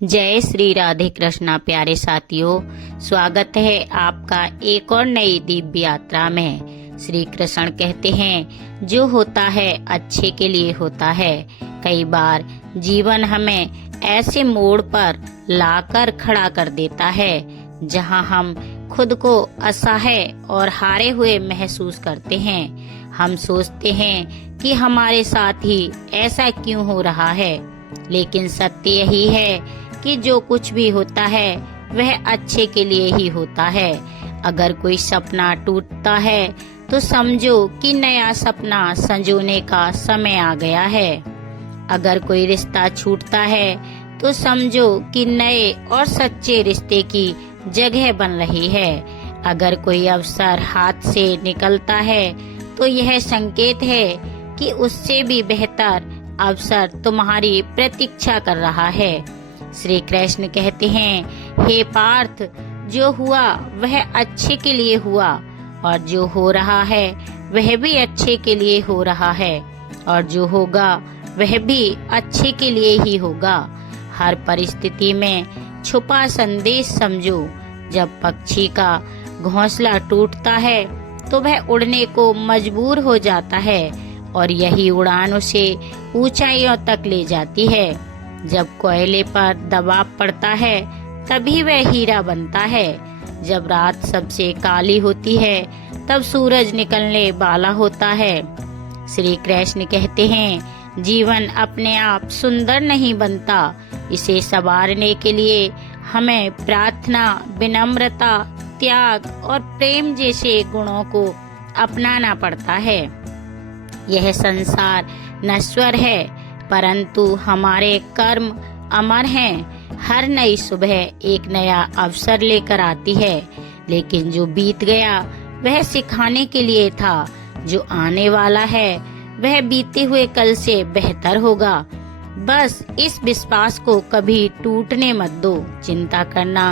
जय श्री राधे कृष्णा। प्यारे साथियों, स्वागत है आपका एक और नई दिव्य यात्रा में। श्री कृष्ण कहते हैं जो होता है अच्छे के लिए होता है। कई बार जीवन हमें ऐसे मोड़ पर लाकर खड़ा कर देता है जहां हम खुद को असहाय और हारे हुए महसूस करते हैं। हम सोचते हैं कि हमारे साथ ही ऐसा क्यों हो रहा है, लेकिन सत्य यही है कि जो कुछ भी होता है वह अच्छे के लिए ही होता है। अगर कोई सपना टूटता है तो समझो कि नया सपना संजोने का समय आ गया है। अगर कोई रिश्ता छूटता है तो समझो कि नए और सच्चे रिश्ते की जगह बन रही है। अगर कोई अवसर हाथ से निकलता है तो यह संकेत है कि उससे भी बेहतर अवसर तुम्हारी प्रतीक्षा कर रहा है। श्री कृष्ण कहते हैं, हे पार्थ, जो हुआ वह अच्छे के लिए हुआ और जो हो रहा है वह भी अच्छे के लिए हो रहा है और जो होगा वह भी अच्छे के लिए ही होगा। हर परिस्थिति में छुपा संदेश समझो। जब पक्षी का घोंसला टूटता है तो वह उड़ने को मजबूर हो जाता है और यही उड़ान उसे ऊंचाइयों तक ले जाती है। जब कोयले पर दबाव पड़ता है तभी वह हीरा बनता है। जब रात सबसे काली होती है तब सूरज निकलने वाला होता है। श्री कृष्ण कहते हैं, जीवन अपने आप सुंदर नहीं बनता, इसे संवारने के लिए हमें प्रार्थना, विनम्रता, त्याग और प्रेम जैसे गुणों को अपनाना पड़ता है। यह संसार नश्वर है परंतु हमारे कर्म अमर हैं। हर नई सुबह एक नया अवसर लेकर आती है, लेकिन जो बीत गया वह सिखाने के लिए था। जो आने वाला है वह बीते हुए कल से बेहतर होगा। बस इस विश्वास को कभी टूटने मत दो। चिंता करना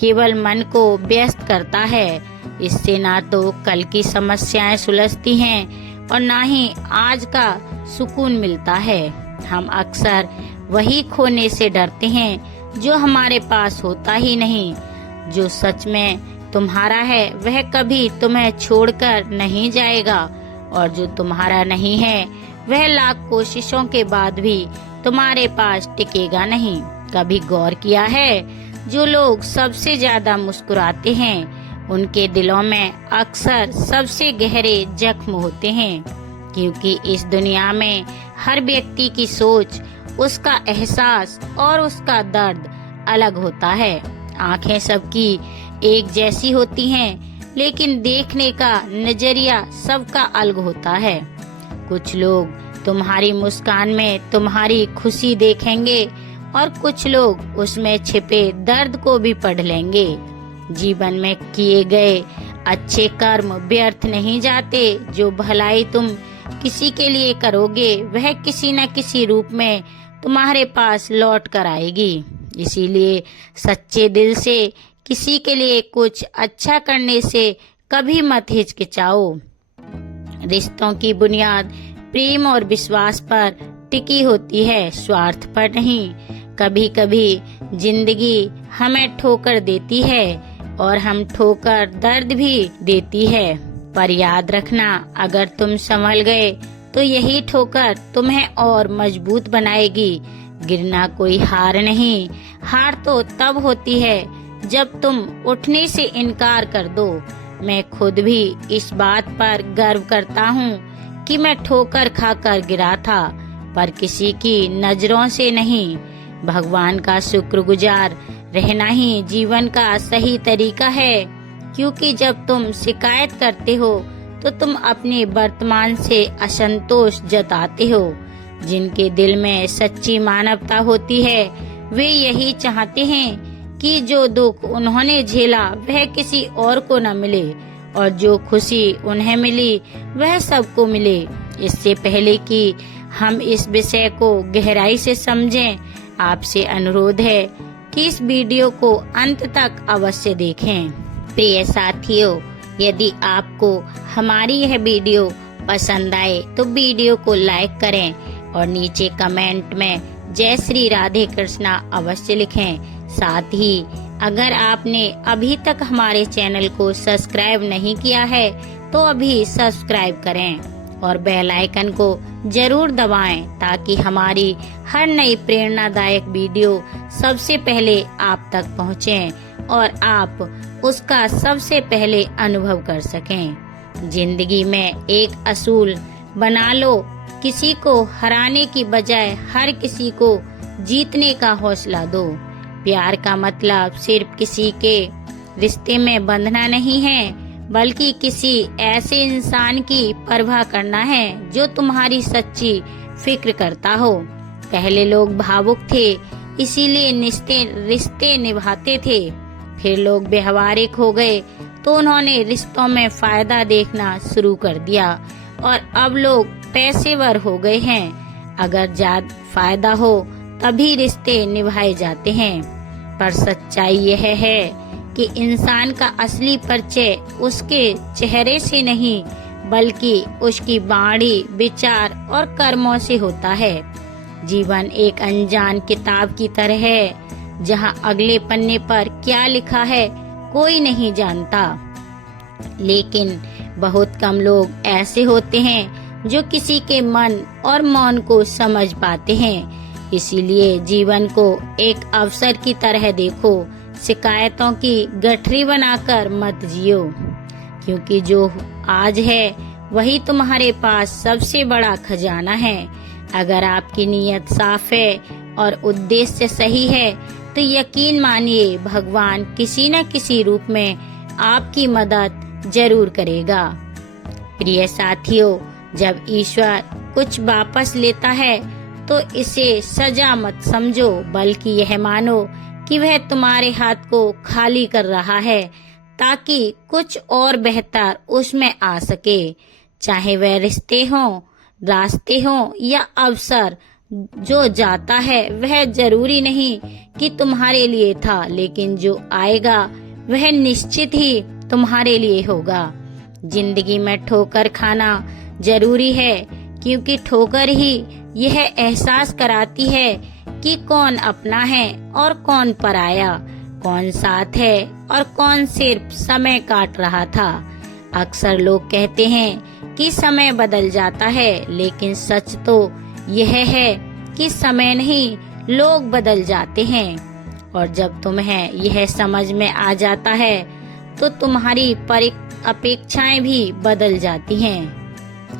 केवल मन को व्यस्त करता है। इससे ना तो कल की समस्याएं सुलझती हैं और ना ही आज का सुकून मिलता है। हम अक्सर वही खोने से डरते हैं जो हमारे पास होता ही नहीं। जो सच में तुम्हारा है वह कभी तुम्हें छोड़कर नहीं जाएगा और जो तुम्हारा नहीं है वह लाख कोशिशों के बाद भी तुम्हारे पास टिकेगा नहीं। कभी गौर किया है, जो लोग सबसे ज्यादा मुस्कुराते हैं उनके दिलों में अक्सर सबसे गहरे जख्म होते हैं, क्योंकि इस दुनिया में हर व्यक्ति की सोच, उसका एहसास और उसका दर्द अलग होता है। आंखें सबकी एक जैसी होती हैं, लेकिन देखने का नजरिया सबका अलग होता है। कुछ लोग तुम्हारी मुस्कान में तुम्हारी खुशी देखेंगे और कुछ लोग उसमें छिपे दर्द को भी पढ़ लेंगे। जीवन में किए गए अच्छे कर्म व्यर्थ नहीं जाते। जो भलाई तुम किसी के लिए करोगे वह किसी न किसी रूप में तुम्हारे पास लौट कर आएगी। इसीलिए सच्चे दिल से किसी के लिए कुछ अच्छा करने से कभी मत हिचकिचाओ। रिश्तों की बुनियाद प्रेम और विश्वास पर टिकी होती है, स्वार्थ पर नहीं। कभी कभी जिंदगी हमें ठोकर देती है और हम ठोकर दर्द भी देती है, पर याद रखना, अगर तुम संभल गए तो यही ठोकर तुम्हें और मजबूत बनाएगी। गिरना कोई हार नहीं, हार तो तब होती है जब तुम उठने से इनकार कर दो। मैं खुद भी इस बात पर गर्व करता हूँ कि मैं ठोकर खाकर गिरा था, पर किसी की नजरों से नहीं। भगवान का शुक्रगुजार रहना ही जीवन का सही तरीका है, क्योंकि जब तुम शिकायत करते हो तो तुम अपने वर्तमान से असंतोष जताते हो। जिनके दिल में सच्ची मानवता होती है वे यही चाहते हैं कि जो दुख उन्होंने झेला वह किसी और को न मिले और जो खुशी उन्हें मिली वह सबको मिले। इससे पहले कि हम इस विषय को गहराई से समझें, आपसे अनुरोध है कि इस वीडियो को अंत तक अवश्य देखें। प्रिय साथियों, यदि आपको हमारी यह वीडियो पसंद आए तो वीडियो को लाइक करें और नीचे कमेंट में जय श्री राधे कृष्णा अवश्य लिखें। साथ ही अगर आपने अभी तक हमारे चैनल को सब्सक्राइब नहीं किया है तो अभी सब्सक्राइब करें और बेल आइकन को जरूर दबाएं ताकि हमारी हर नई प्रेरणादायक वीडियो सबसे पहले आप तक पहुंचे और आप उसका सबसे पहले अनुभव कर सकें। जिंदगी में एक असूल बना लो, किसी को हराने की बजाय हर किसी को जीतने का हौसला दो। प्यार का मतलब सिर्फ किसी के रिश्ते में बंधना नहीं है, बल्कि किसी ऐसे इंसान की परवाह करना है जो तुम्हारी सच्ची फिक्र करता हो। पहले लोग भावुक थे, इसीलिए रिश्ते निभाते थे। फिर लोग व्यवहारिक हो गए तो उन्होंने रिश्तों में फायदा देखना शुरू कर दिया और अब लोग पेशेवर हो गए हैं। अगर ज्यादा फायदा हो तभी रिश्ते निभाए जाते हैं, पर सच्चाई यह है कि इंसान का असली परिचय उसके चेहरे से नहीं बल्कि उसकी वाणी, विचार और कर्मों से होता है। जीवन एक अनजान किताब की तरह है जहां अगले पन्ने पर क्या लिखा है कोई नहीं जानता, लेकिन बहुत कम लोग ऐसे होते हैं जो किसी के मन और मौन को समझ पाते हैं। इसीलिए जीवन को एक अवसर की तरह देखो, शिकायतों की गठरी बनाकर मत जियो, क्योंकि जो आज है वही तुम्हारे पास सबसे बड़ा खजाना है। अगर आपकी नीयत साफ है और उद्देश्य सही है तो यकीन मानिए भगवान किसी न किसी रूप में आपकी मदद जरूर करेगा। प्रिय साथियों, जब ईश्वर कुछ वापस लेता है तो इसे सजा मत समझो, बल्कि यह मानो कि वह तुम्हारे हाथ को खाली कर रहा है ताकि कुछ और बेहतर उसमें आ सके। चाहे वह रिश्ते हों, रास्ते हों या अवसर, जो जाता है वह जरूरी नहीं कि तुम्हारे लिए था, लेकिन जो आएगा वह निश्चित ही तुम्हारे लिए होगा। जिंदगी में ठोकर खाना जरूरी है, क्योंकि ठोकर ही यह एहसास कराती है कि कौन अपना है और कौन पराया, कौन साथ है और कौन सिर्फ समय काट रहा था। अक्सर लोग कहते हैं कि समय बदल जाता है, लेकिन सच तो यह है कि समय नहीं, लोग बदल जाते हैं। और जब तुम्हें यह समझ में आ जाता है तो तुम्हारी अपेक्षाएं भी बदल जाती हैं।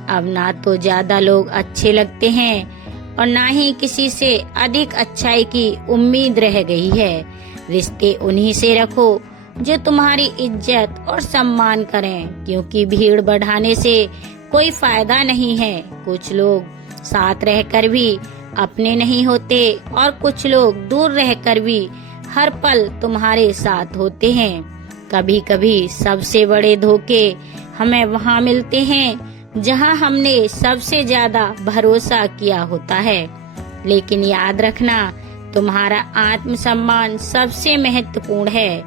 अब ना तो ज्यादा लोग अच्छे लगते हैं और ना ही किसी से अधिक अच्छाई की उम्मीद रह गई है। रिश्ते उन्हीं से रखो जो तुम्हारी इज्जत और सम्मान करें, क्योंकि भीड़ बढ़ाने से कोई फायदा नहीं है। कुछ लोग साथ रहकर भी अपने नहीं होते और कुछ लोग दूर रहकर भी हर पल तुम्हारे साथ होते हैं। कभी कभी सबसे बड़े धोखे हमें वहाँ मिलते हैं जहाँ हमने सबसे ज्यादा भरोसा किया होता है। लेकिन याद रखना, तुम्हारा आत्मसम्मान सबसे महत्वपूर्ण है।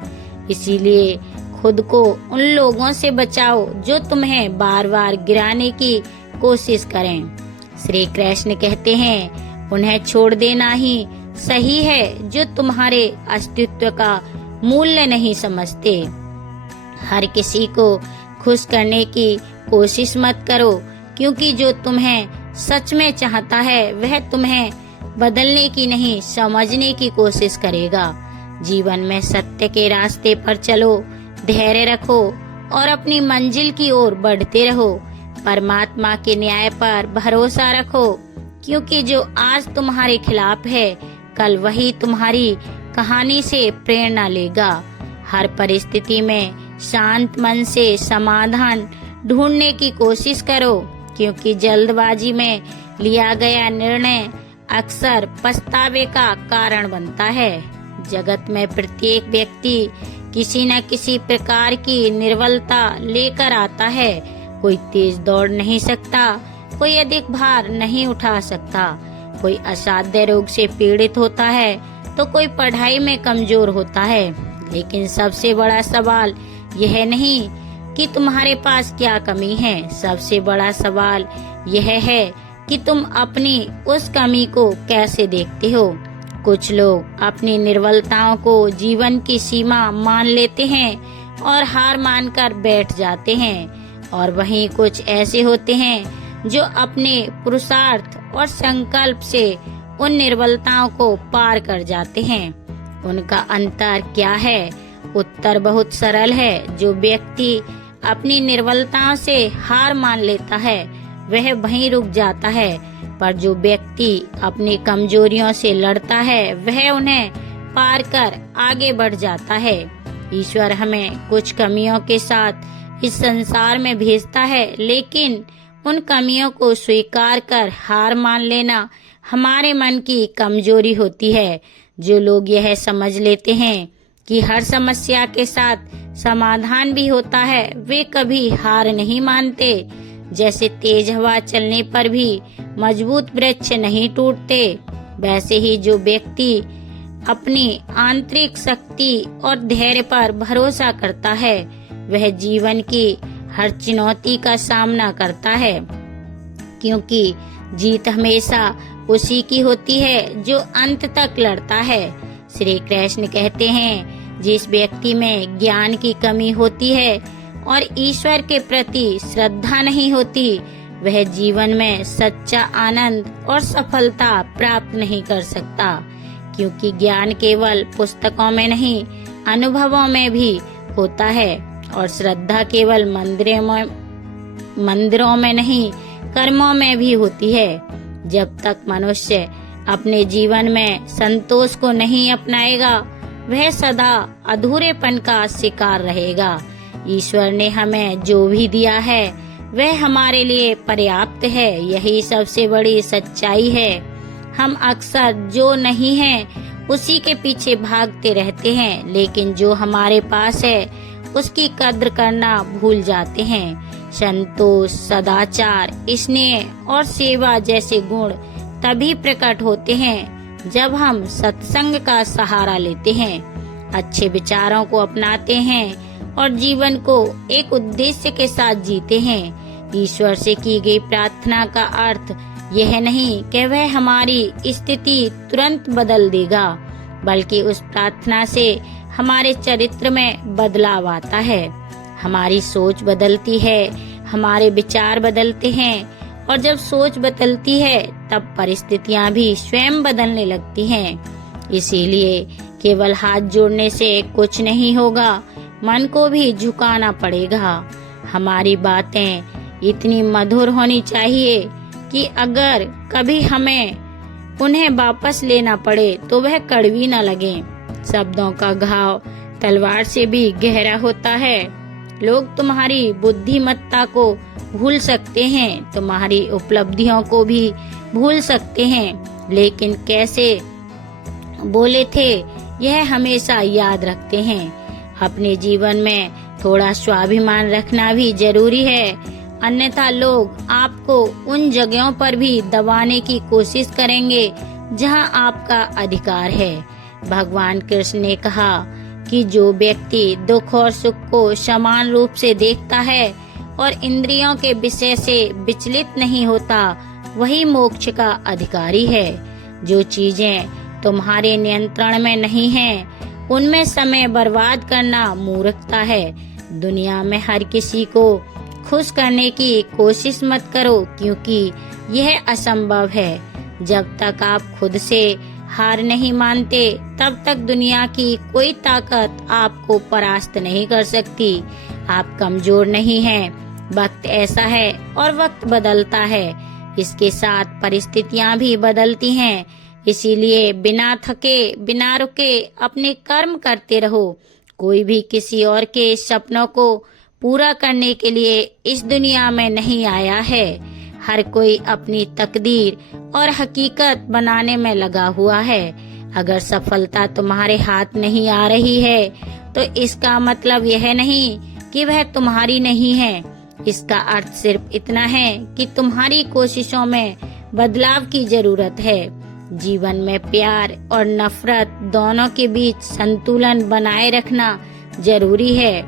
इसीलिए खुद को उन लोगों से बचाओ जो तुम्हें बार बार गिराने की कोशिश करें। श्री कृष्ण कहते हैं, उन्हें छोड़ देना ही सही है जो तुम्हारे अस्तित्व का मूल्य नहीं समझते। हर किसी को खुश करने की कोशिश मत करो, क्योंकि जो तुम्हें सच में चाहता है वह तुम्हें बदलने की नहीं, समझने की कोशिश करेगा। जीवन में सत्य के रास्ते पर चलो, धैर्य रखो और अपनी मंजिल की ओर बढ़ते रहो। परमात्मा के न्याय पर भरोसा रखो, क्योंकि जो आज तुम्हारे खिलाफ है कल वही तुम्हारी कहानी से प्रेरणा लेगा। हर परिस्थिति में शांत मन से समाधान ढूंढने की कोशिश करो, क्योंकि जल्दबाजी में लिया गया निर्णय अक्सर पछतावे का कारण बनता है। जगत में प्रत्येक व्यक्ति किसी न किसी प्रकार की निर्बलता लेकर आता है। कोई तेज दौड़ नहीं सकता, कोई अधिक भार नहीं उठा सकता, कोई असाध्य रोग से पीड़ित होता है तो कोई पढ़ाई में कमजोर होता है। लेकिन सबसे बड़ा सवाल यह नहीं कि तुम्हारे पास क्या कमी है, सबसे बड़ा सवाल यह है कि तुम अपनी उस कमी को कैसे देखते हो। कुछ लोग अपनी निर्बलताओं को जीवन की सीमा मान लेते हैं और हार मानकर बैठ जाते हैं, और वहीं कुछ ऐसे होते हैं जो अपने पुरुषार्थ और संकल्प से उन निर्बलताओं को पार कर जाते हैं। उनका अंतर क्या है? उत्तर बहुत सरल है। जो व्यक्ति अपनी निर्बलताओं से हार मान लेता है वह वहीं रुक जाता है, पर जो व्यक्ति अपनी कमजोरियों से लड़ता है वह उन्हें पार कर आगे बढ़ जाता है। ईश्वर हमें कुछ कमियों के साथ इस संसार में भेजता है, लेकिन उन कमियों को स्वीकार कर हार मान लेना हमारे मन की कमजोरी होती है। जो लोग यह समझ लेते हैं कि हर समस्या के साथ समाधान भी होता है, वे कभी हार नहीं मानते। जैसे तेज हवा चलने पर भी मजबूत वृक्ष नहीं टूटते, वैसे ही जो व्यक्ति अपनी आंतरिक शक्ति और धैर्य पर भरोसा करता है वह जीवन की हर चुनौती का सामना करता है, क्योंकि जीत हमेशा उसी की होती है जो अंत तक लड़ता है। श्री कृष्ण कहते हैं, जिस व्यक्ति में ज्ञान की कमी होती है और ईश्वर के प्रति श्रद्धा नहीं होती, वह जीवन में सच्चा आनंद और सफलता प्राप्त नहीं कर सकता, क्योंकि ज्ञान केवल पुस्तकों में नहीं अनुभवों में भी होता है, और श्रद्धा केवल मंदिरों में नहीं कर्मों में भी होती है। जब तक मनुष्य अपने जीवन में संतोष को नहीं अपनाएगा वह सदा अधूरेपन का शिकार रहेगा। ईश्वर ने हमें जो भी दिया है वह हमारे लिए पर्याप्त है, यही सबसे बड़ी सच्चाई है। हम अक्सर जो नहीं है उसी के पीछे भागते रहते हैं, लेकिन जो हमारे पास है उसकी कद्र करना भूल जाते हैं। संतोष, सदाचार, स्नेह और सेवा जैसे गुण तभी प्रकट होते हैं जब हम सत्संग का सहारा लेते हैं, अच्छे विचारों को अपनाते हैं और जीवन को एक उद्देश्य के साथ जीते हैं। ईश्वर से की गई प्रार्थना का अर्थ यह नहीं कि वह हमारी स्थिति तुरंत बदल देगा, बल्कि उस प्रार्थना से हमारे चरित्र में बदलाव आता है। हमारी सोच बदलती है, हमारे विचार बदलते हैं, और जब सोच बदलती है तब परिस्थितियां भी स्वयं बदलने लगती हैं। इसीलिए केवल हाथ जोड़ने से कुछ नहीं होगा, मन को भी झुकाना पड़ेगा। हमारी बातें इतनी मधुर होनी चाहिए कि अगर कभी हमें उन्हें वापस लेना पड़े तो वह कड़वी न लगे। शब्दों का घाव तलवार से भी गहरा होता है। लोग तुम्हारी बुद्धिमत्ता को भूल सकते हैं, तुम्हारी उपलब्धियों को भी भूल सकते हैं, लेकिन कैसे बोले थे यह हमेशा याद रखते हैं। अपने जीवन में थोड़ा स्वाभिमान रखना भी जरूरी है, अन्यथा लोग आपको उन जगहों पर भी दबाने की कोशिश करेंगे जहां आपका अधिकार है। भगवान कृष्ण ने कहा कि जो व्यक्ति दुख और सुख को समान रूप से देखता है और इंद्रियों के विषय से विचलित नहीं होता, वही मोक्ष का अधिकारी है। जो चीजें तुम्हारे नियंत्रण में नहीं हैं, उनमें समय बर्बाद करना मूर्खता है। दुनिया में हर किसी को खुश करने की कोशिश मत करो, क्योंकि यह असंभव है। जब तक आप खुद से हार नहीं मानते तब तक दुनिया की कोई ताकत आपको परास्त नहीं कर सकती। आप कमजोर नहीं हैं, वक्त ऐसा है और वक्त बदलता है, इसके साथ परिस्थितियां भी बदलती हैं। इसीलिए बिना थके बिना रुके अपने कर्म करते रहो। कोई भी किसी और के सपनों को पूरा करने के लिए इस दुनिया में नहीं आया है। हर कोई अपनी तकदीर और हकीकत बनाने में लगा हुआ है। अगर सफलता तुम्हारे हाथ नहीं आ रही है तो इसका मतलब यह नहीं कि वह तुम्हारी नहीं है। इसका अर्थ सिर्फ इतना है कि तुम्हारी कोशिशों में बदलाव की जरूरत है। जीवन में प्यार और नफरत दोनों के बीच संतुलन बनाए रखना जरूरी है।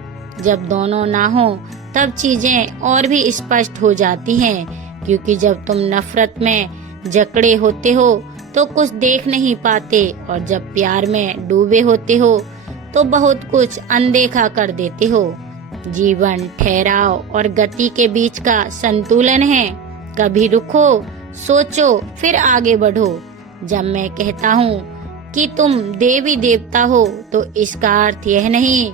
जब दोनों ना हो तब चीजें और भी स्पष्ट हो जाती हैं। क्योंकि जब तुम नफरत में जकड़े होते हो तो कुछ देख नहीं पाते, और जब प्यार में डूबे होते हो तो बहुत कुछ अनदेखा कर देते हो। जीवन ठहराव और गति के बीच का संतुलन है। कभी रुको, सोचो, फिर आगे बढ़ो। जब मैं कहता हूँ कि तुम देवी देवता हो तो इसका अर्थ यह नहीं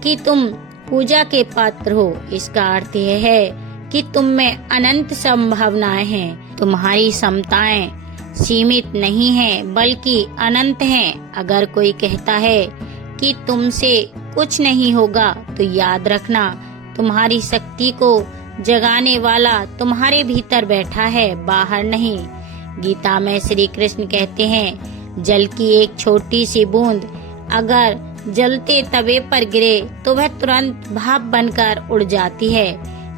कि तुम पूजा के पात्र हो। इसका अर्थ यह है कि तुम में अनंत संभावनाएं हैं। तुम्हारी क्षमताएं सीमित नहीं हैं बल्कि अनंत हैं। अगर कोई कहता है कि तुमसे कुछ नहीं होगा तो याद रखना, तुम्हारी शक्ति को जगाने वाला तुम्हारे भीतर बैठा है, बाहर नहीं। गीता में श्री कृष्ण कहते हैं, जल की एक छोटी सी बूंद अगर जलते तवे पर गिरे तो वह तुरंत भाप बनकर उड़ जाती है,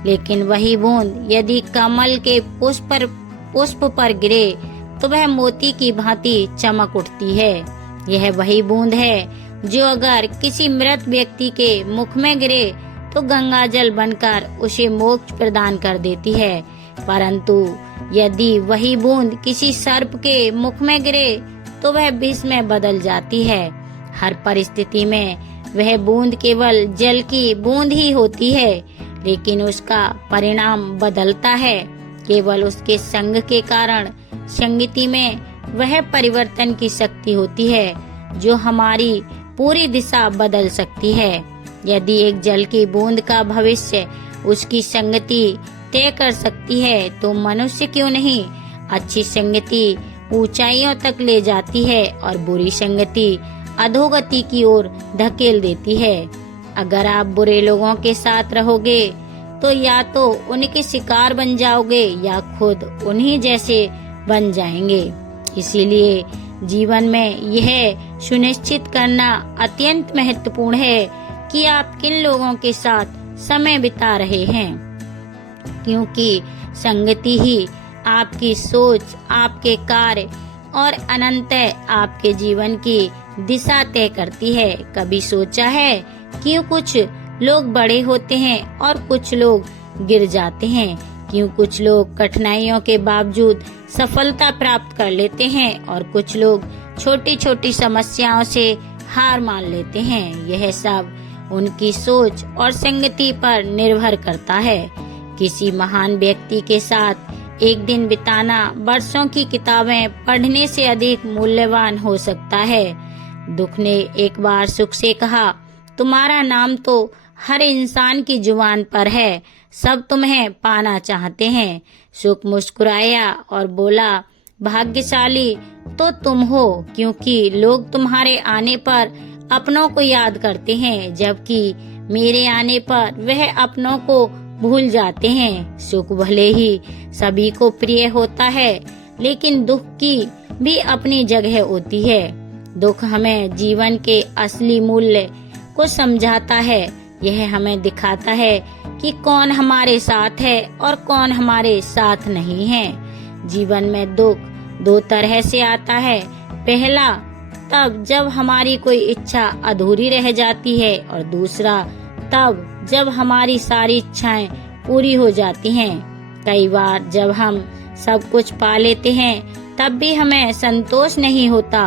लेकिन वही बूंद यदि कमल के पुष्प पर गिरे तो वह मोती की भांति चमक उठती है। यह वही बूंद है जो अगर किसी मृत व्यक्ति के मुख में गिरे तो गंगा जल बनकर उसे मोक्ष प्रदान कर देती है, परंतु यदि वही बूंद किसी सर्प के मुख में गिरे तो वह विष में बदल जाती है। हर परिस्थिति में वह बूंद केवल जल की बूंद ही होती है, लेकिन उसका परिणाम बदलता है। केवल उसके संग के कारण संगति में वह परिवर्तन की शक्ति होती है जो हमारी पूरी दिशा बदल सकती है। यदि एक जल की बूंद का भविष्य उसकी संगति तय कर सकती है तो मनुष्य क्यों नहीं। अच्छी संगति ऊंचाइयों तक ले जाती है और बुरी संगति अधोगति की ओर धकेल देती है। अगर आप बुरे लोगों के साथ रहोगे तो या तो उनके शिकार बन जाओगे या खुद उन्हीं जैसे बन जाएंगे। इसीलिए जीवन में यह सुनिश्चित करना अत्यंत महत्वपूर्ण है कि आप किन लोगों के साथ समय बिता रहे हैं, क्योंकि संगति ही आपकी सोच, आपके कार्य और अनंतः आपके जीवन की दिशा तय करती है। कभी सोचा है कि कुछ लोग बड़े होते हैं और कुछ लोग गिर जाते हैं? क्यों कुछ लोग कठिनाइयों के बावजूद सफलता प्राप्त कर लेते हैं और कुछ लोग छोटी छोटी समस्याओं से हार मान लेते हैं? यह सब उनकी सोच और संगति पर निर्भर करता है। किसी महान व्यक्ति के साथ एक दिन बिताना वर्षों की किताबें पढ़ने से अधिक मूल्यवान हो सकता है। दुख ने एक बार सुख से कहा, तुम्हारा नाम तो हर इंसान की जुबान पर है, सब तुम्हें पाना चाहते हैं। सुख मुस्कुराया और बोला, भाग्यशाली तो तुम हो, क्योंकि लोग तुम्हारे आने पर अपनों को याद करते हैं, जबकि मेरे आने पर वह अपनों को भूल जाते हैं। सुख भले ही सभी को प्रिय होता है, लेकिन दुख की भी अपनी जगह होती है। दुख हमें जीवन के असली मूल्य को समझाता है। यह हमें दिखाता है कि कौन हमारे साथ है और कौन हमारे साथ नहीं है। जीवन में दुख दो तरह से आता है। पहला तब जब हमारी कोई इच्छा अधूरी रह जाती है, और दूसरा तब जब हमारी सारी इच्छाएं पूरी हो जाती हैं। कई बार जब हम सब कुछ पा लेते हैं तब भी हमें संतोष नहीं होता।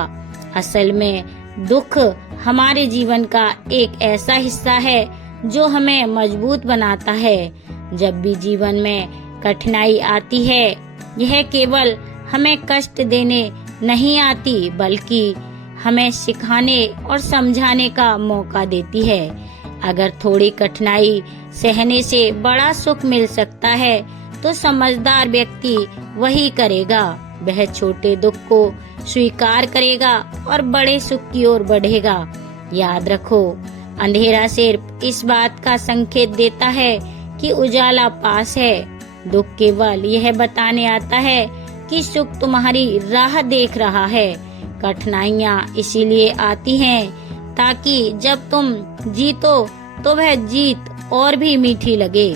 असल में दुख हमारे जीवन का एक ऐसा हिस्सा है जो हमें मजबूत बनाता है। जब भी जीवन में कठिनाई आती है, यह केवल हमें कष्ट देने नहीं आती, बल्कि हमें सिखाने और समझाने का मौका देती है। अगर थोड़ी कठिनाई सहने से बड़ा सुख मिल सकता है तो समझदार व्यक्ति वही करेगा। वह छोटे दुख को स्वीकार करेगा और बड़े सुख की ओर बढ़ेगा। याद रखो, अंधेरा सिर्फ इस बात का संकेत देता है कि उजाला पास है। दुख केवल यह बताने आता है कि सुख तुम्हारी राह देख रहा है। कठिनाइयाँ इसीलिए आती हैं ताकि जब तुम जीतो तो वह जीत और भी मीठी लगे।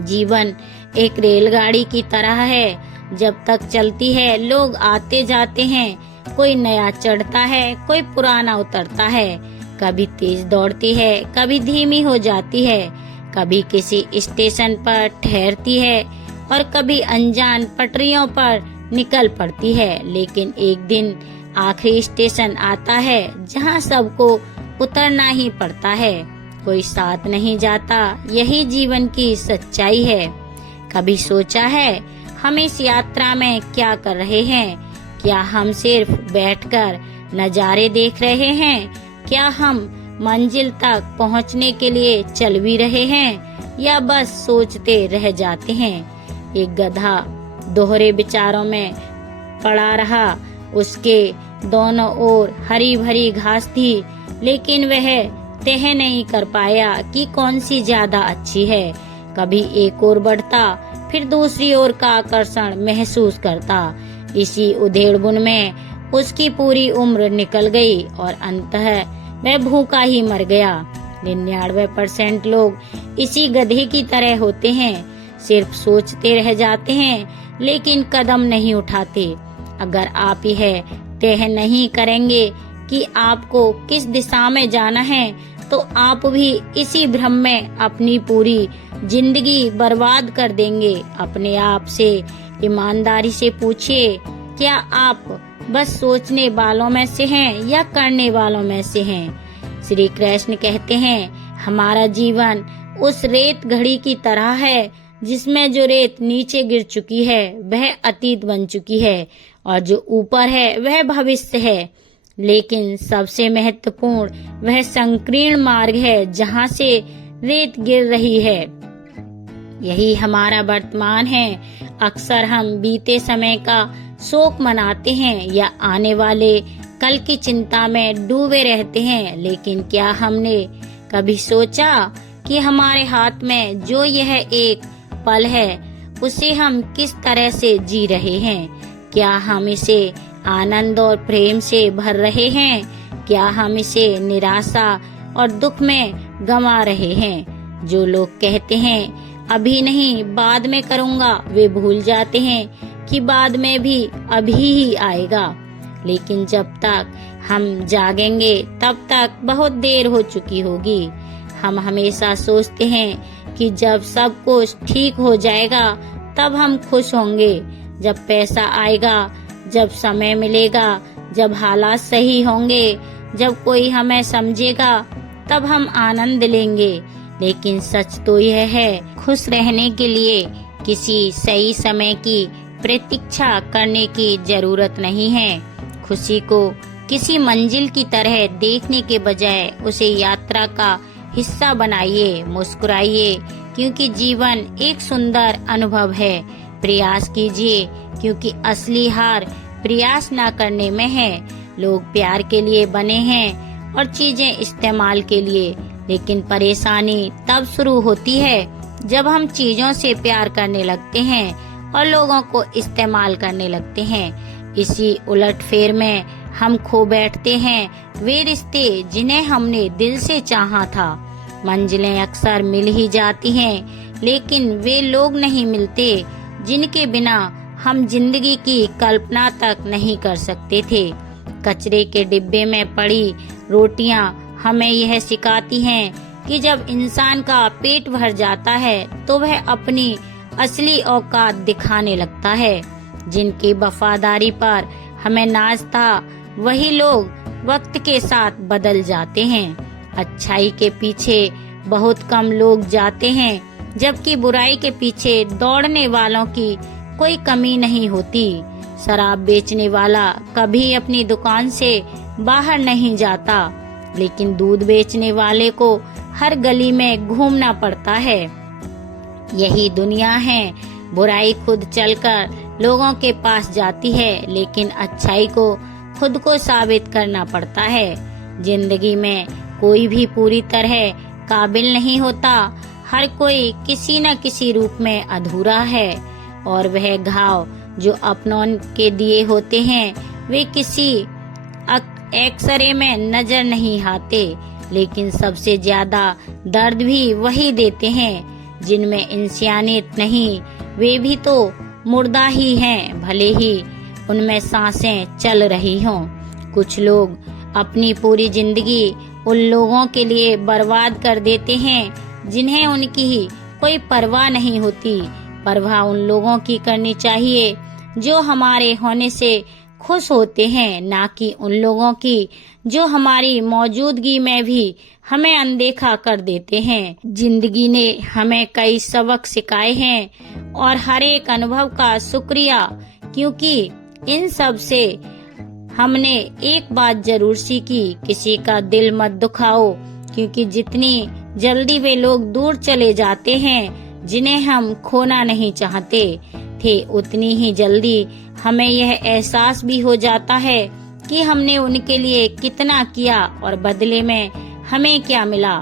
जीवन एक रेलगाड़ी की तरह है। जब तक चलती है लोग आते जाते हैं, कोई नया चढ़ता है, कोई पुराना उतरता है। कभी तेज दौड़ती है, कभी धीमी हो जाती है, कभी किसी स्टेशन पर ठहरती है, और कभी अनजान पटरियों पर निकल पड़ती है। लेकिन एक दिन आखिरी स्टेशन आता है जहाँ सबको उतरना ही पड़ता है, कोई साथ नहीं जाता। यही जीवन की सच्चाई है। कभी सोचा है हम इस यात्रा में क्या कर रहे हैं? क्या हम सिर्फ बैठकर नजारे देख रहे हैं? क्या हम मंजिल तक पहुंचने के लिए चल भी रहे हैं या बस सोचते रह जाते हैं? एक गधा दोहरे विचारों में पड़ा रहा। उसके दोनों ओर हरी भरी घास थी, लेकिन वह तय नहीं कर पाया कि कौन सी ज्यादा अच्छी है। कभी एक ओर बढ़ता, फिर दूसरी ओर का आकर्षण महसूस करता। इसी उधेड़बुन में उसकी पूरी उम्र निकल गई और अंततः वह भूखा ही मर गया। 99% लोग इसी गधे की तरह होते हैं, सिर्फ सोचते रह जाते हैं लेकिन कदम नहीं उठाते। अगर आप यह तय नहीं करेंगे कि आपको किस दिशा में जाना है, तो आप भी इसी भ्रम में अपनी पूरी जिंदगी बर्बाद कर देंगे। अपने आप से ईमानदारी से पूछिए, क्या आप बस सोचने वालों में से हैं या करने वालों में से हैं? श्री कृष्ण कहते हैं, हमारा जीवन उस रेत घड़ी की तरह है जिसमें जो रेत नीचे गिर चुकी है वह अतीत बन चुकी है और जो ऊपर है वह भविष्य है। लेकिन सबसे महत्वपूर्ण वह संकीर्ण मार्ग है जहाँ से रेत गिर रही है। यही हमारा वर्तमान है। अक्सर हम बीते समय का शोक मनाते हैं या आने वाले कल की चिंता में डूबे रहते हैं, लेकिन क्या हमने कभी सोचा कि हमारे हाथ में जो यह एक पल है उसे हम किस तरह से जी रहे हैं? क्या हम इसे आनंद और प्रेम से भर रहे हैं? क्या हम इसे निराशा और दुख में गंवा रहे हैं? जो लोग कहते हैं अभी नहीं बाद में करूँगा, वे भूल जाते हैं कि बाद में भी अभी ही आएगा। लेकिन जब तक हम जागेंगे तब तक बहुत देर हो चुकी होगी। हम हमेशा सोचते हैं कि जब सब कुछ ठीक हो जाएगा तब हम खुश होंगे, जब पैसा आएगा, जब समय मिलेगा, जब हालात सही होंगे, जब कोई हमें समझेगा तब हम आनंद लेंगे। लेकिन सच तो यह है, खुश रहने के लिए किसी सही समय की प्रतीक्षा करने की जरूरत नहीं है। खुशी को किसी मंजिल की तरह देखने के बजाय उसे यात्रा का हिस्सा बनाइए। मुस्कुराइए क्योंकि जीवन एक सुंदर अनुभव है। प्रयास कीजिए क्योंकि असली हार प्रयास न करने में है। लोग प्यार के लिए बने हैं और चीजें इस्तेमाल के लिए, लेकिन परेशानी तब शुरू होती है जब हम चीजों से प्यार करने लगते हैं और लोगों को इस्तेमाल करने लगते हैं। इसी उलटफेर में हम खो बैठते हैं वे रिश्ते जिन्हें हमने दिल से चाहा था। मंजिलें अक्सर मिल ही जाती हैं, लेकिन वे लोग नहीं मिलते जिनके बिना हम जिंदगी की कल्पना तक नहीं कर सकते थे। कचरे के डिब्बे में पड़ी रोटियां हमें यह सिखाती हैं कि जब इंसान का पेट भर जाता है तो वह अपनी असली औकात दिखाने लगता है। जिनकी वफादारी पर हमें नाज था वही लोग वक्त के साथ बदल जाते हैं। अच्छाई के पीछे बहुत कम लोग जाते हैं, जबकि बुराई के पीछे दौड़ने वालों की कोई कमी नहीं होती। शराब बेचने वाला कभी अपनी दुकान से बाहर नहीं जाता, लेकिन दूध बेचने वाले को हर गली में घूमना पड़ता है। यही दुनिया है। बुराई खुद चलकर लोगों के पास जाती है, लेकिन अच्छाई को खुद को साबित करना पड़ता है। जिंदगी में कोई भी पूरी तरह काबिल नहीं होता। हर कोई किसी न किसी रूप में अधूरा है, और वह घाव जो अपनों के दिए होते हैं वे किसी एक्सरे में नजर नहीं आते, लेकिन सबसे ज्यादा दर्द भी वही देते हैं जिनमें इंसानियत नहीं। वे भी तो मुर्दा ही हैं, भले ही उनमें सांसें चल रही हों। कुछ लोग अपनी पूरी जिंदगी उन लोगों के लिए बर्बाद कर देते हैं जिन्हें उनकी कोई परवाह नहीं होती। परवाह उन लोगों की करनी चाहिए जो हमारे होने से खुश होते हैं, ना कि उन लोगों की जो हमारी मौजूदगी में भी हमें अनदेखा कर देते हैं। जिंदगी ने हमें कई सबक सिखाए हैं और हर एक अनुभव का शुक्रिया, क्योंकि इन सब से हमने एक बात जरूर सीखी, किसी का दिल मत दुखाओ, क्योंकि जितनी जल्दी वे लोग दूर चले जाते हैं जिन्हें हम खोना नहीं चाहते थे, उतनी ही जल्दी हमें यह एहसास भी हो जाता है कि हमने उनके लिए कितना किया और बदले में हमें क्या मिला।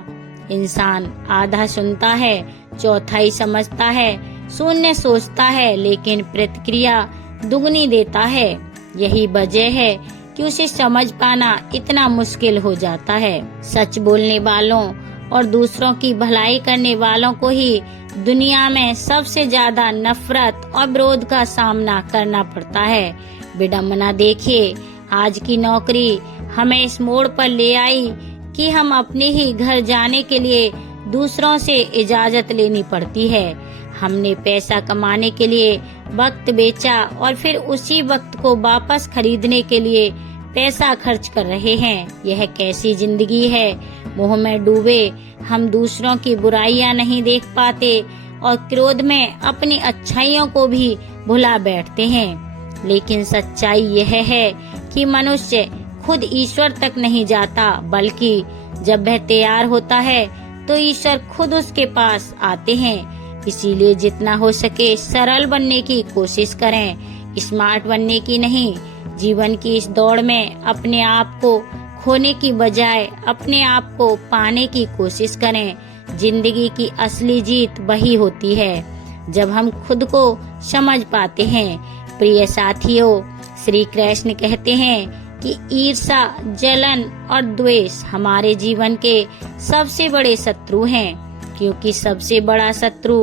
इंसान आधा सुनता है, चौथाई समझता है, शून्य सोचता है, लेकिन प्रतिक्रिया दुगनी देता है। यही वजह है कि उसे समझ पाना इतना मुश्किल हो जाता है। सच बोलने वालों और दूसरों की भलाई करने वालों को ही दुनिया में सबसे ज्यादा नफरत और विरोध का सामना करना पड़ता है। विडम्बना देखिए, आज की नौकरी हमें इस मोड़ पर ले आई कि हम अपने ही घर जाने के लिए दूसरों से इजाजत लेनी पड़ती है। हमने पैसा कमाने के लिए वक्त बेचा और फिर उसी वक्त को वापस खरीदने के लिए पैसा खर्च कर रहे हैं। यह कैसी जिंदगी है। मोह में डूबे हम दूसरों की बुराइयां नहीं देख पाते और क्रोध में अपनी अच्छाइयों को भी भुला बैठते हैं। लेकिन सच्चाई यह है कि मनुष्य खुद ईश्वर तक नहीं जाता, बल्कि जब वह तैयार होता है तो ईश्वर खुद उसके पास आते हैं। इसीलिए जितना हो सके सरल बनने की कोशिश करें, स्मार्ट बनने की नहीं। जीवन की इस दौड़ में अपने आप को खोने की बजाय अपने आप को पाने की कोशिश करें। जिंदगी की असली जीत वही होती है जब हम खुद को समझ पाते हैं। प्रिय साथियों, श्री कृष्ण कहते हैं कि ईर्ष्या, जलन और द्वेष हमारे जीवन के सबसे बड़े शत्रु हैं, क्योंकि सबसे बड़ा शत्रु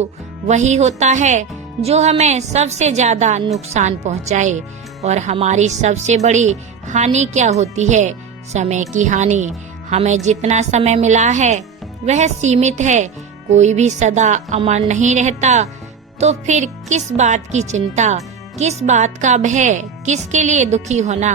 वही होता है जो हमें सबसे ज्यादा नुकसान पहुंचाए। और हमारी सबसे बड़ी हानि क्या होती है? समय की हानि। हमें जितना समय मिला है वह सीमित है। कोई भी सदा अमर नहीं रहता, तो फिर किस बात की चिंता, किस बात का भय, किसके लिए दुखी होना?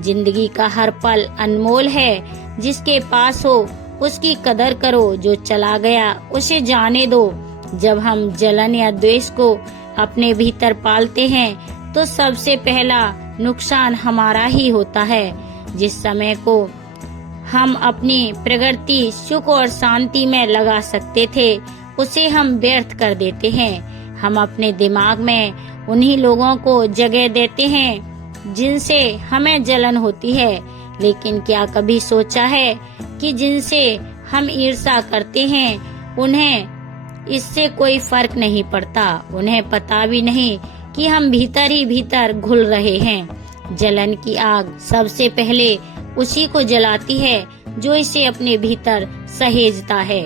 जिंदगी का हर पल अनमोल है। जिसके पास हो उसकी कदर करो, जो चला गया उसे जाने दो। जब हम जलन या द्वेष को अपने भीतर पालते हैं तो सबसे पहला नुकसान हमारा ही होता है। जिस समय को हम अपनी प्रगति, सुख और शांति में लगा सकते थे, उसे हम व्यर्थ कर देते हैं। हम अपने दिमाग में उन्हीं लोगों को जगह देते हैं जिनसे हमें जलन होती है। लेकिन क्या कभी सोचा है कि जिनसे हम ईर्ष्या करते हैं उन्हें इससे कोई फर्क नहीं पड़ता। उन्हें पता भी नहीं कि हम भीतर ही भीतर घुल रहे हैं। जलन की आग सबसे पहले उसी को जलाती है जो इसे अपने भीतर सहेजता है।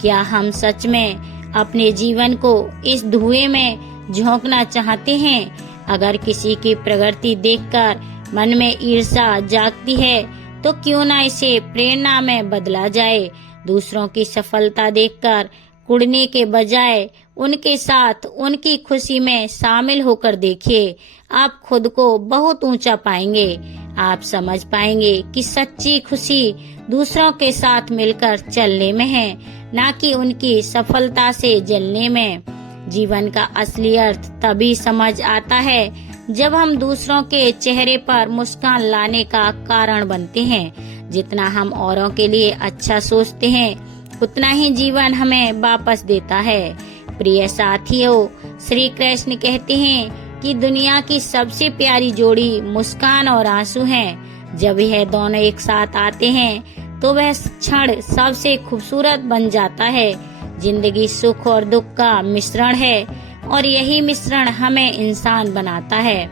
क्या हम सच में अपने जीवन को इस धुएं में झोंकना चाहते हैं? अगर किसी की प्रगति देखकर मन में ईर्ष्या जागती है तो क्यों ना इसे प्रेरणा में बदला जाए। दूसरों की सफलता देखकर कुढ़ने के बजाय उनके साथ उनकी खुशी में शामिल होकर देखिए। आप खुद को बहुत ऊंचा पाएंगे। आप समझ पाएंगे कि सच्ची खुशी दूसरों के साथ मिलकर चलने में है, ना कि उनकी सफलता से जलने में। जीवन का असली अर्थ तभी समझ आता है जब हम दूसरों के चेहरे पर मुस्कान लाने का कारण बनते हैं। जितना हम औरों के लिए अच्छा सोचते हैं, उतना ही जीवन हमें वापस देता है। प्रिय साथियों, श्री कृष्ण कहते हैं कि दुनिया की सबसे प्यारी जोड़ी मुस्कान और आंसू हैं। जब यह दोनों एक साथ आते हैं तो वह क्षण सबसे खूबसूरत बन जाता है। जिंदगी सुख और दुख का मिश्रण है और यही मिश्रण हमें इंसान बनाता है।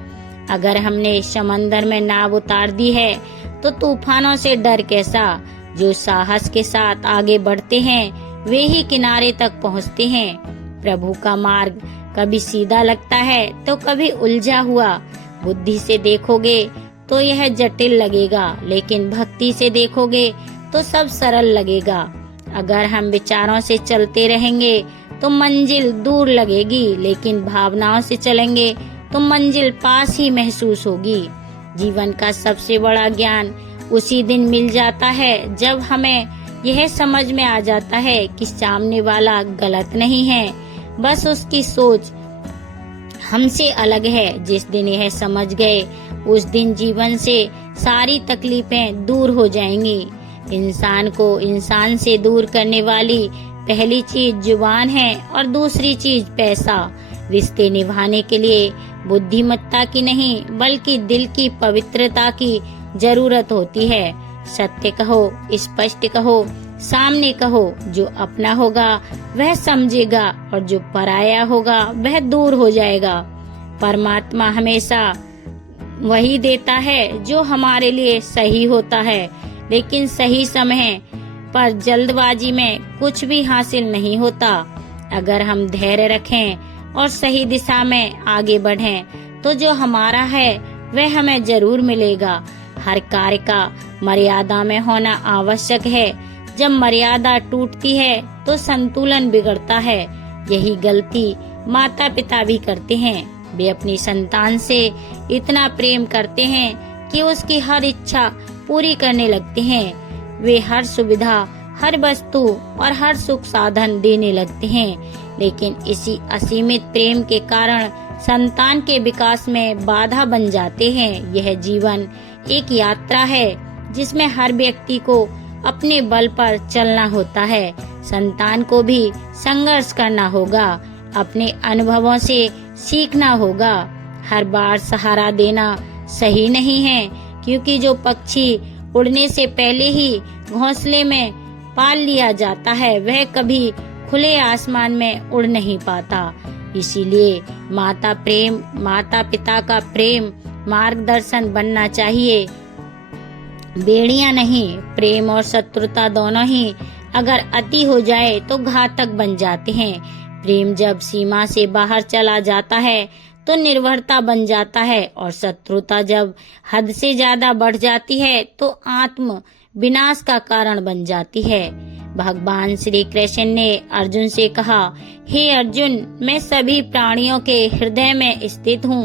अगर हमने समंदर में नाव उतार दी है तो तूफानों से डर कैसा। जो साहस के साथ आगे बढ़ते हैं वे ही किनारे तक पहुँचते हैं। प्रभु का मार्ग कभी सीधा लगता है तो कभी उलझा हुआ। बुद्धि से देखोगे तो यह जटिल लगेगा, लेकिन भक्ति से देखोगे तो सब सरल लगेगा। अगर हम विचारों से चलते रहेंगे तो मंजिल दूर लगेगी, लेकिन भावनाओं से चलेंगे तो मंजिल पास ही महसूस होगी। जीवन का सबसे बड़ा ज्ञान उसी दिन मिल जाता है जब हमें यह समझ में आ जाता है कि सामने वाला गलत नहीं है, बस उसकी सोच हमसे अलग है। जिस दिन यह समझ गए उस दिन जीवन से सारी तकलीफें दूर हो जाएंगी। इंसान को इंसान से दूर करने वाली पहली चीज जुबान है और दूसरी चीज पैसा। रिश्ते निभाने के लिए बुद्धिमत्ता की नहीं बल्कि दिल की पवित्रता की जरूरत होती है। सत्य कहो, स्पष्ट कहो, सामने कहो। जो अपना होगा वह समझेगा और जो पराया होगा वह दूर हो जाएगा। परमात्मा हमेशा वही देता है जो हमारे लिए सही होता है, लेकिन सही समय पर जल्दबाजी में कुछ भी हासिल नहीं होता। अगर हम धैर्य रखें और सही दिशा में आगे बढ़ें तो जो हमारा है वह हमें जरूर मिलेगा। हर कार्य का मर्यादा में होना आवश्यक है। जब मर्यादा टूटती है तो संतुलन बिगड़ता है। यही गलती माता पिता भी करते हैं। वे अपनी संतान से इतना प्रेम करते हैं कि उसकी हर इच्छा पूरी करने लगते हैं। वे हर सुविधा, हर वस्तु और हर सुख साधन देने लगते हैं, लेकिन इसी असीमित प्रेम के कारण संतान के विकास में बाधा बन जाते हैं। यह जीवन एक यात्रा है जिसमें हर व्यक्ति को अपने बल पर चलना होता है। संतान को भी संघर्ष करना होगा, अपने अनुभवों से सीखना होगा। हर बार सहारा देना सही नहीं है, क्योंकि जो पक्षी उड़ने से पहले ही घोंसले में पाल लिया जाता है वह कभी खुले आसमान में उड़ नहीं पाता। इसीलिए माता पिता का प्रेम मार्गदर्शन बनना चाहिए, बेड़ियां नहीं। प्रेम और शत्रुता दोनों ही अगर अति हो जाए तो घातक बन जाते हैं। प्रेम जब सीमा से बाहर चला जाता है तो निर्भरता बन जाता है, और शत्रुता जब हद से ज्यादा बढ़ जाती है तो आत्म विनाश का कारण बन जाती है। भगवान श्री कृष्ण ने अर्जुन से कहा, हे अर्जुन, मैं सभी प्राणियों के हृदय में स्थित हूँ।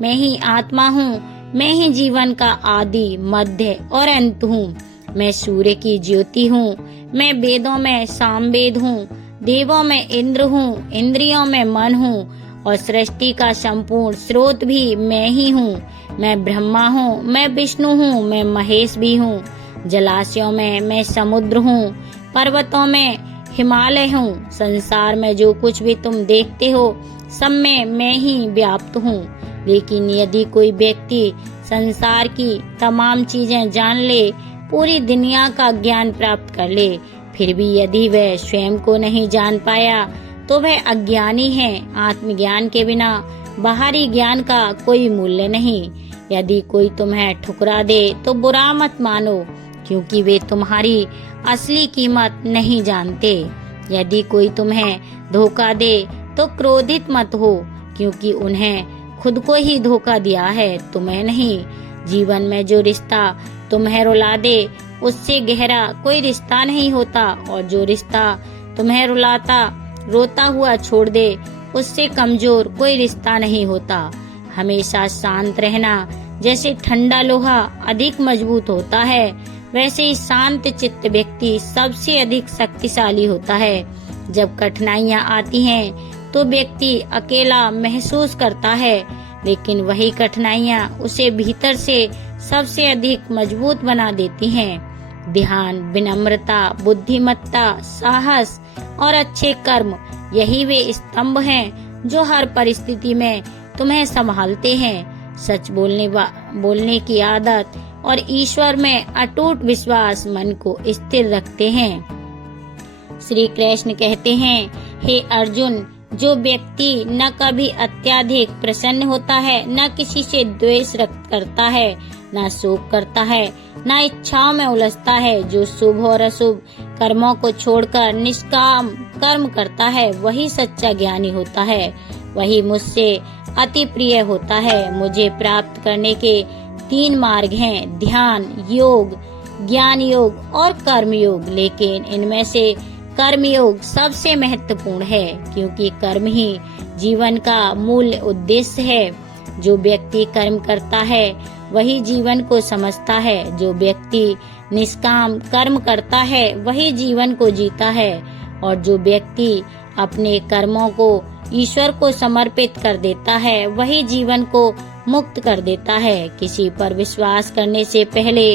मैं ही आत्मा हूँ। मैं ही जीवन का आदि, मध्य और अंत हूँ। मैं सूर्य की ज्योति हूँ। मैं वेदों में सामवेद हूँ। देवों में इंद्र हूँ। इंद्रियों में मन हूँ और सृष्टि का संपूर्ण स्रोत भी मैं ही हूँ। मैं ब्रह्मा हूँ। मैं विष्णु हूँ। मैं महेश भी हूँ। जलाशयों में मैं समुद्र हूँ। पर्वतों में हिमालय हूँ। संसार में जो कुछ भी तुम देखते हो सब में मैं ही व्याप्त हूँ। लेकिन यदि कोई व्यक्ति संसार की तमाम चीजें जान ले, पूरी दुनिया का ज्ञान प्राप्त कर ले, फिर भी यदि वह स्वयं को नहीं जान पाया तो वह अज्ञानी है। आत्मज्ञान के बिना बाहरी ज्ञान का कोई मूल्य नहीं। यदि कोई तुम्हें ठुकरा दे तो बुरा मत मानो, क्योंकि वे तुम्हारी असली कीमत नहीं जानते। यदि कोई तुम्हें धोखा दे तो क्रोधित मत हो, क्योंकि उन्हें खुद को ही धोखा दिया है, तुम्हें नहीं। जीवन में जो रिश्ता तुम्हें रुला दे उससे गहरा कोई रिश्ता नहीं होता, और जो रिश्ता तुम्हें रोता हुआ छोड़ दे उससे कमजोर कोई रिश्ता नहीं होता। हमेशा शांत रहना। जैसे ठंडा लोहा अधिक मजबूत होता है, वैसे ही शांत चित्त व्यक्ति सबसे अधिक शक्तिशाली होता है। जब कठिनाइयाँ आती हैं तो व्यक्ति अकेला महसूस करता है, लेकिन वही कठिनाइयाँ उसे भीतर से सबसे अधिक मजबूत बना देती हैं। ध्यान, विनम्रता, बुद्धिमत्ता, साहस और अच्छे कर्म, यही वे स्तंभ हैं जो हर परिस्थिति में तुम्हें संभालते हैं। सच बोलने की आदत और ईश्वर में अटूट विश्वास मन को स्थिर रखते हैं। श्री कृष्ण कहते हैं, हे अर्जुन, जो व्यक्ति न कभी अत्यधिक प्रसन्न होता है, न किसी से द्वेष करता है, न शोक करता है, न इच्छाओं में उलझता है, जो शुभ और अशुभ कर्मों को छोड़कर निष्काम कर्म करता है, वही सच्चा ज्ञानी होता है। वही मुझसे अति प्रिय होता है। मुझे प्राप्त करने के 3 मार्ग हैं, ध्यान योग, ज्ञान योग और कर्म योग। लेकिन इनमें से कर्म योग सबसे महत्वपूर्ण है, क्योंकि कर्म ही जीवन का मूल उद्देश्य है। जो व्यक्ति कर्म करता है वही जीवन को समझता है। जो व्यक्ति निष्काम कर्म करता है वही जीवन को जीता है। और जो व्यक्ति अपने कर्मों को ईश्वर को समर्पित कर देता है वही जीवन को मुक्त कर देता है। किसी पर विश्वास करने से पहले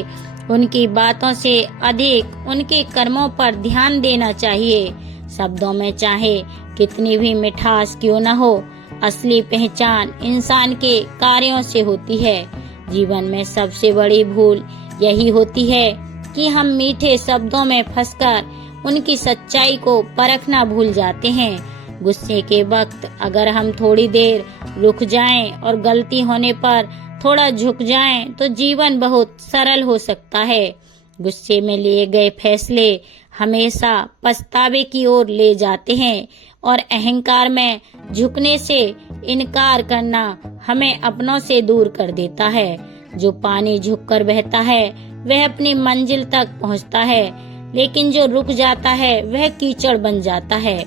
उनकी बातों से अधिक उनके कर्मों पर ध्यान देना चाहिए। शब्दों में चाहे कितनी भी मिठास क्यों न हो, असली पहचान इंसान के कार्यों से होती है। जीवन में सबसे बड़ी भूल यही होती है कि हम मीठे शब्दों में फंसकर उनकी सच्चाई को परखना भूल जाते हैं। गुस्से के वक्त अगर हम थोड़ी देर रुक जाएं और गलती होने पर थोड़ा झुक जाएं तो जीवन बहुत सरल हो सकता है। गुस्से में लिए गए फैसले हमेशा पछतावे की ओर ले जाते हैं और अहंकार में झुकने से इनकार करना हमें अपनों से दूर कर देता है। जो पानी झुककर बहता है वह अपनी मंजिल तक पहुंचता है, लेकिन जो रुक जाता है वह कीचड़ बन जाता है।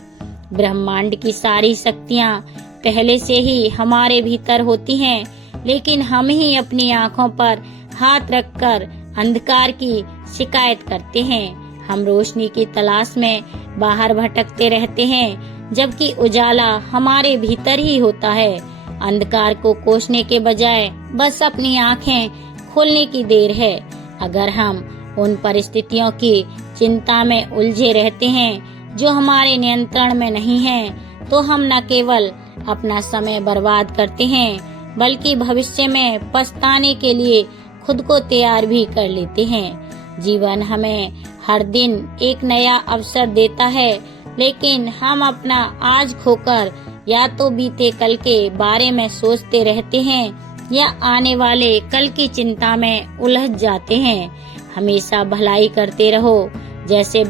ब्रह्मांड की सारी शक्तियाँ पहले से ही हमारे भीतर होती हैं, लेकिन हम ही अपनी आँखों पर हाथ रखकर अंधकार की शिकायत करते हैं। हम रोशनी की तलाश में बाहर भटकते रहते हैं, जबकि उजाला हमारे भीतर ही होता है। अंधकार को कोसने के बजाय बस अपनी आँखें खोलने की देर है। अगर हम उन परिस्थितियों की चिंता में उलझे रहते हैं जो हमारे नियंत्रण में नहीं हैं, तो हम न केवल अपना समय बर्बाद करते हैं, बल्कि भविष्य में पछताने के लिए खुद को तैयार भी कर लेते हैं। जीवन हमें हर दिन एक नया अवसर देता है, लेकिन हम अपना आज खोकर या तो बीते कल के बारे में सोचते रहते हैं या आने वाले कल की चिंता में उलझ जाते हैं। हमेशा भलाई करते रहो। जैसे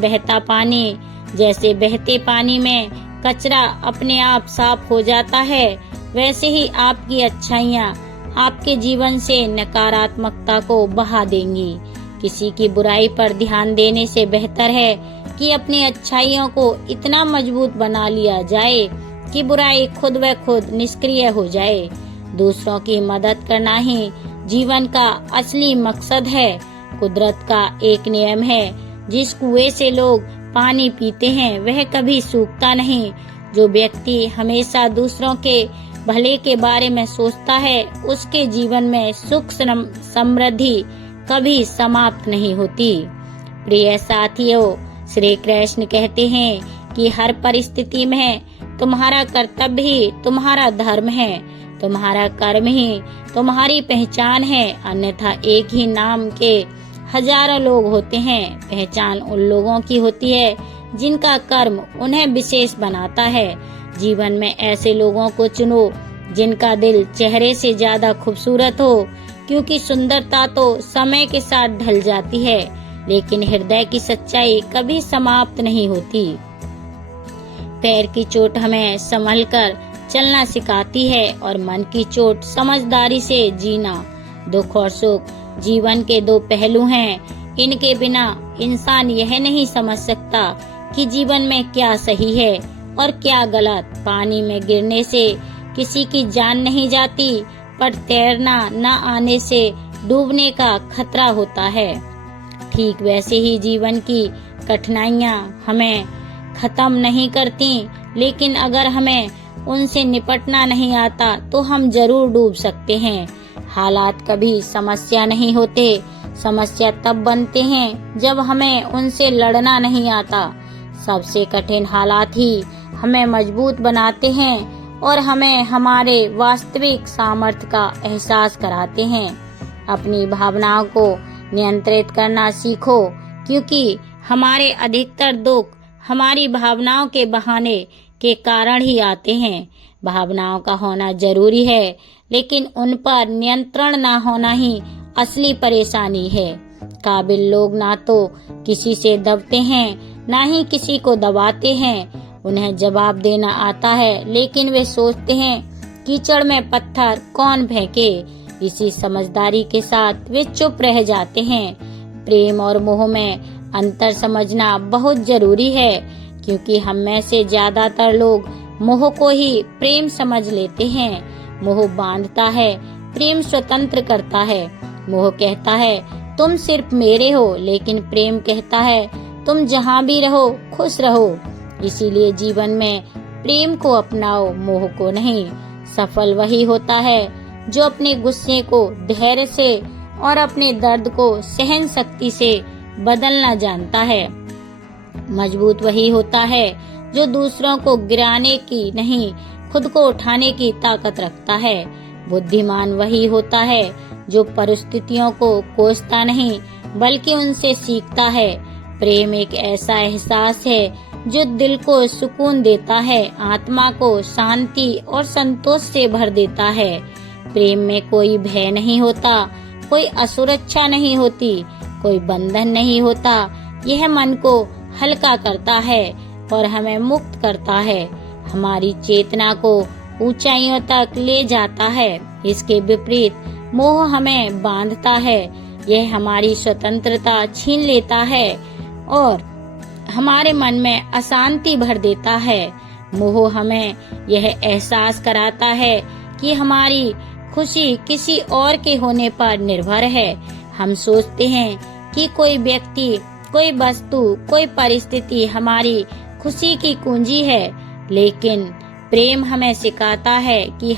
बहते पानी में कचरा अपने आप साफ हो जाता है, वैसे ही आपकी अच्छाइयाँ आपके जीवन से नकारात्मकता को बहा देंगी। किसी की बुराई पर ध्यान देने से बेहतर है कि अपनी अच्छाइयों को इतना मजबूत बना लिया जाए कि बुराई खुद ब खुद निष्क्रिय हो जाए। दूसरों की मदद करना ही जीवन का असली मकसद है। कुदरत का एक नियम है, जिस कुएं से लोग पानी पीते हैं वह कभी सूखता नहीं। जो व्यक्ति हमेशा दूसरों के भले के बारे में सोचता है, उसके जीवन में सुख समृद्धि कभी समाप्त नहीं होती। प्रिय साथियों, श्री कृष्ण कहते हैं कि हर परिस्थिति में तुम्हारा कर्तव्य ही तुम्हारा धर्म है, तुम्हारा कर्म ही तुम्हारी पहचान है। अन्यथा एक ही नाम के हजारों लोग होते हैं। पहचान उन लोगों की होती है जिनका कर्म उन्हें विशेष बनाता है। जीवन में ऐसे लोगों को चुनो जिनका दिल चेहरे से ज्यादा खूबसूरत हो, क्योंकि सुंदरता तो समय के साथ ढल जाती है, लेकिन हृदय की सच्चाई कभी समाप्त नहीं होती। पैर की चोट हमें संभलकर चलना सिखाती है और मन की चोट समझदारी से जीना। दुख और सुख जीवन के दो पहलू हैं। इनके बिना इंसान यह नहीं समझ सकता कि जीवन में क्या सही है और क्या गलत। पानी में गिरने से किसी की जान नहीं जाती, पर तैरना न आने से डूबने का खतरा होता है। ठीक वैसे ही जीवन की कठिनाइयाँ हमें खत्म नहीं करती, लेकिन अगर हमें उनसे निपटना नहीं आता तो हम जरूर डूब सकते हैं। हालात कभी समस्या नहीं होते, समस्या तब बनते हैं जब हमें उनसे लड़ना नहीं आता। सबसे कठिन हालात ही हमें मजबूत बनाते हैं और हमें हमारे वास्तविक सामर्थ्य का एहसास कराते हैं। अपनी भावनाओं को नियंत्रित करना सीखो, क्योंकि हमारे अधिकतर दुख हमारी भावनाओं के बहाने के कारण ही आते हैं। भावनाओं का होना जरूरी है, लेकिन उन पर नियंत्रण ना होना ही असली परेशानी है। काबिल लोग ना तो किसी से दबते हैं, ना ही किसी को दबाते हैं। उन्हें जवाब देना आता है, लेकिन वे सोचते हैं कीचड़ में पत्थर कौन फेंके। इसी समझदारी के साथ वे चुप रह जाते हैं। प्रेम और मोह में अंतर समझना बहुत जरूरी है। क्योंकि हम में से ज्यादातर लोग मोह को ही प्रेम समझ लेते हैं। मोह बांधता है, प्रेम स्वतंत्र करता है। मोह कहता है तुम सिर्फ मेरे हो, लेकिन प्रेम कहता है तुम जहाँ भी रहो खुश रहो। इसीलिए जीवन में प्रेम को अपनाओ, मोह को नहीं। सफल वही होता है जो अपने गुस्से को धैर्य से और अपने दर्द को सहन शक्ति से बदलना जानता है। मजबूत वही होता है जो दूसरों को गिराने की नहीं, खुद को उठाने की ताकत रखता है। बुद्धिमान वही होता है जो परिस्थितियों को कोसता नहीं, बल्कि उनसे सीखता है। प्रेम एक ऐसा एहसास है जो दिल को सुकून देता है, आत्मा को शांति और संतोष से भर देता है। प्रेम में कोई भय नहीं होता, कोई असुरक्षा नहीं होती, कोई बंधन नहीं होता। यह मन को हल्का करता है और हमें मुक्त करता है, हमारी चेतना को ऊंचाइयों तक ले जाता है। इसके विपरीत मोह हमें बांधता है, यह हमारी स्वतंत्रता छीन लेता है और हमारे मन में अशांति भर देता है। मोह हमें यह एहसास कराता है कि हमारी खुशी किसी और के होने पर निर्भर है। हम सोचते हैं कि कोई व्यक्ति, कोई वस्तु, कोई परिस्थिति हमारी खुशी की कुंजी है, लेकिन प्रेम हमें सिखाता है कि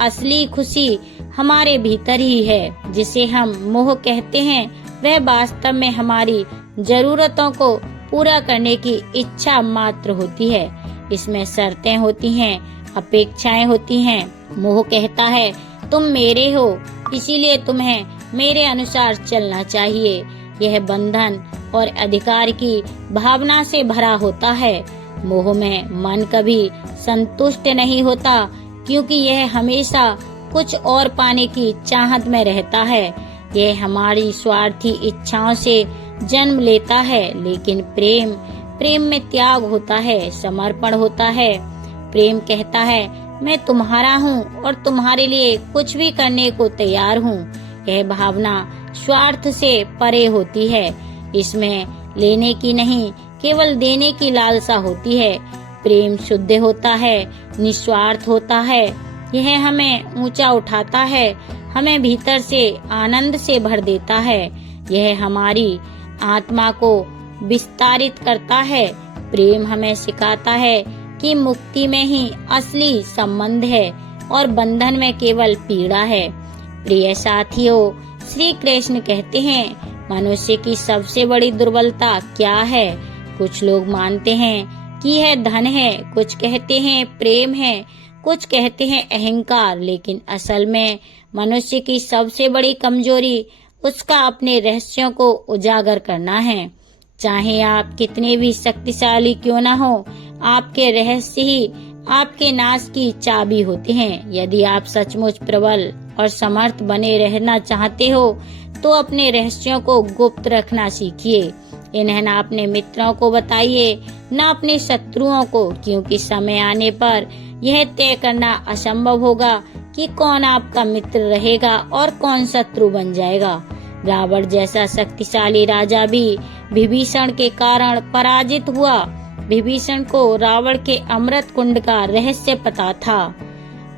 असली खुशी हमारे भीतर ही है। जिसे हम मोह कहते हैं वह वास्तव में हमारी जरूरतों को पूरा करने की इच्छा मात्र होती है। इसमें शर्तें होती हैं, अपेक्षाएं होती हैं। मोह कहता है तुम मेरे हो, इसीलिए तुम्हें मेरे अनुसार चलना चाहिए। यह बंधन और अधिकार की भावना से भरा होता है। मोह में मन कभी संतुष्ट नहीं होता, क्योंकि यह हमेशा कुछ और पाने की चाहत में रहता है। यह हमारी स्वार्थी इच्छाओं से जन्म लेता है। लेकिन प्रेम में त्याग होता है, समर्पण होता है। प्रेम कहता है मैं तुम्हारा हूँ और तुम्हारे लिए कुछ भी करने को तैयार हूँ। यह भावना स्वार्थ से परे होती है। इसमें लेने की नहीं, केवल देने की लालसा होती है। प्रेम शुद्ध होता है, निस्वार्थ होता है। यह हमें ऊंचा उठाता है, हमें भीतर से आनंद से भर देता है। यह हमारी आत्मा को विस्तारित करता है। प्रेम हमें सिखाता है कि मुक्ति में ही असली संबंध है और बंधन में केवल पीड़ा है। प्रिय साथियों, श्री कृष्ण कहते हैं मनुष्य की सबसे बड़ी दुर्बलता क्या है। कुछ लोग मानते हैं कि यह धन है, कुछ कहते हैं प्रेम है, कुछ कहते हैं अहंकार। लेकिन असल में मनुष्य की सबसे बड़ी कमजोरी उसका अपने रहस्यों को उजागर करना है। चाहे आप कितने भी शक्तिशाली क्यों न हो, आपके रहस्य ही आपके नाश की चाबी होते हैं। यदि आप सचमुच प्रबल और समर्थ बने रहना चाहते हो तो अपने रहस्यों को गुप्त रखना सीखिए। इन्हें न अपने मित्रों को बताइए, न अपने शत्रुओं को, क्योंकि समय आने पर यह तय करना असंभव होगा कि कौन आपका मित्र रहेगा और कौन शत्रु बन जाएगा। रावण जैसा शक्तिशाली राजा भी विभीषण के कारण पराजित हुआ। विभीषण को रावण के अमृत कुंड का रहस्य पता था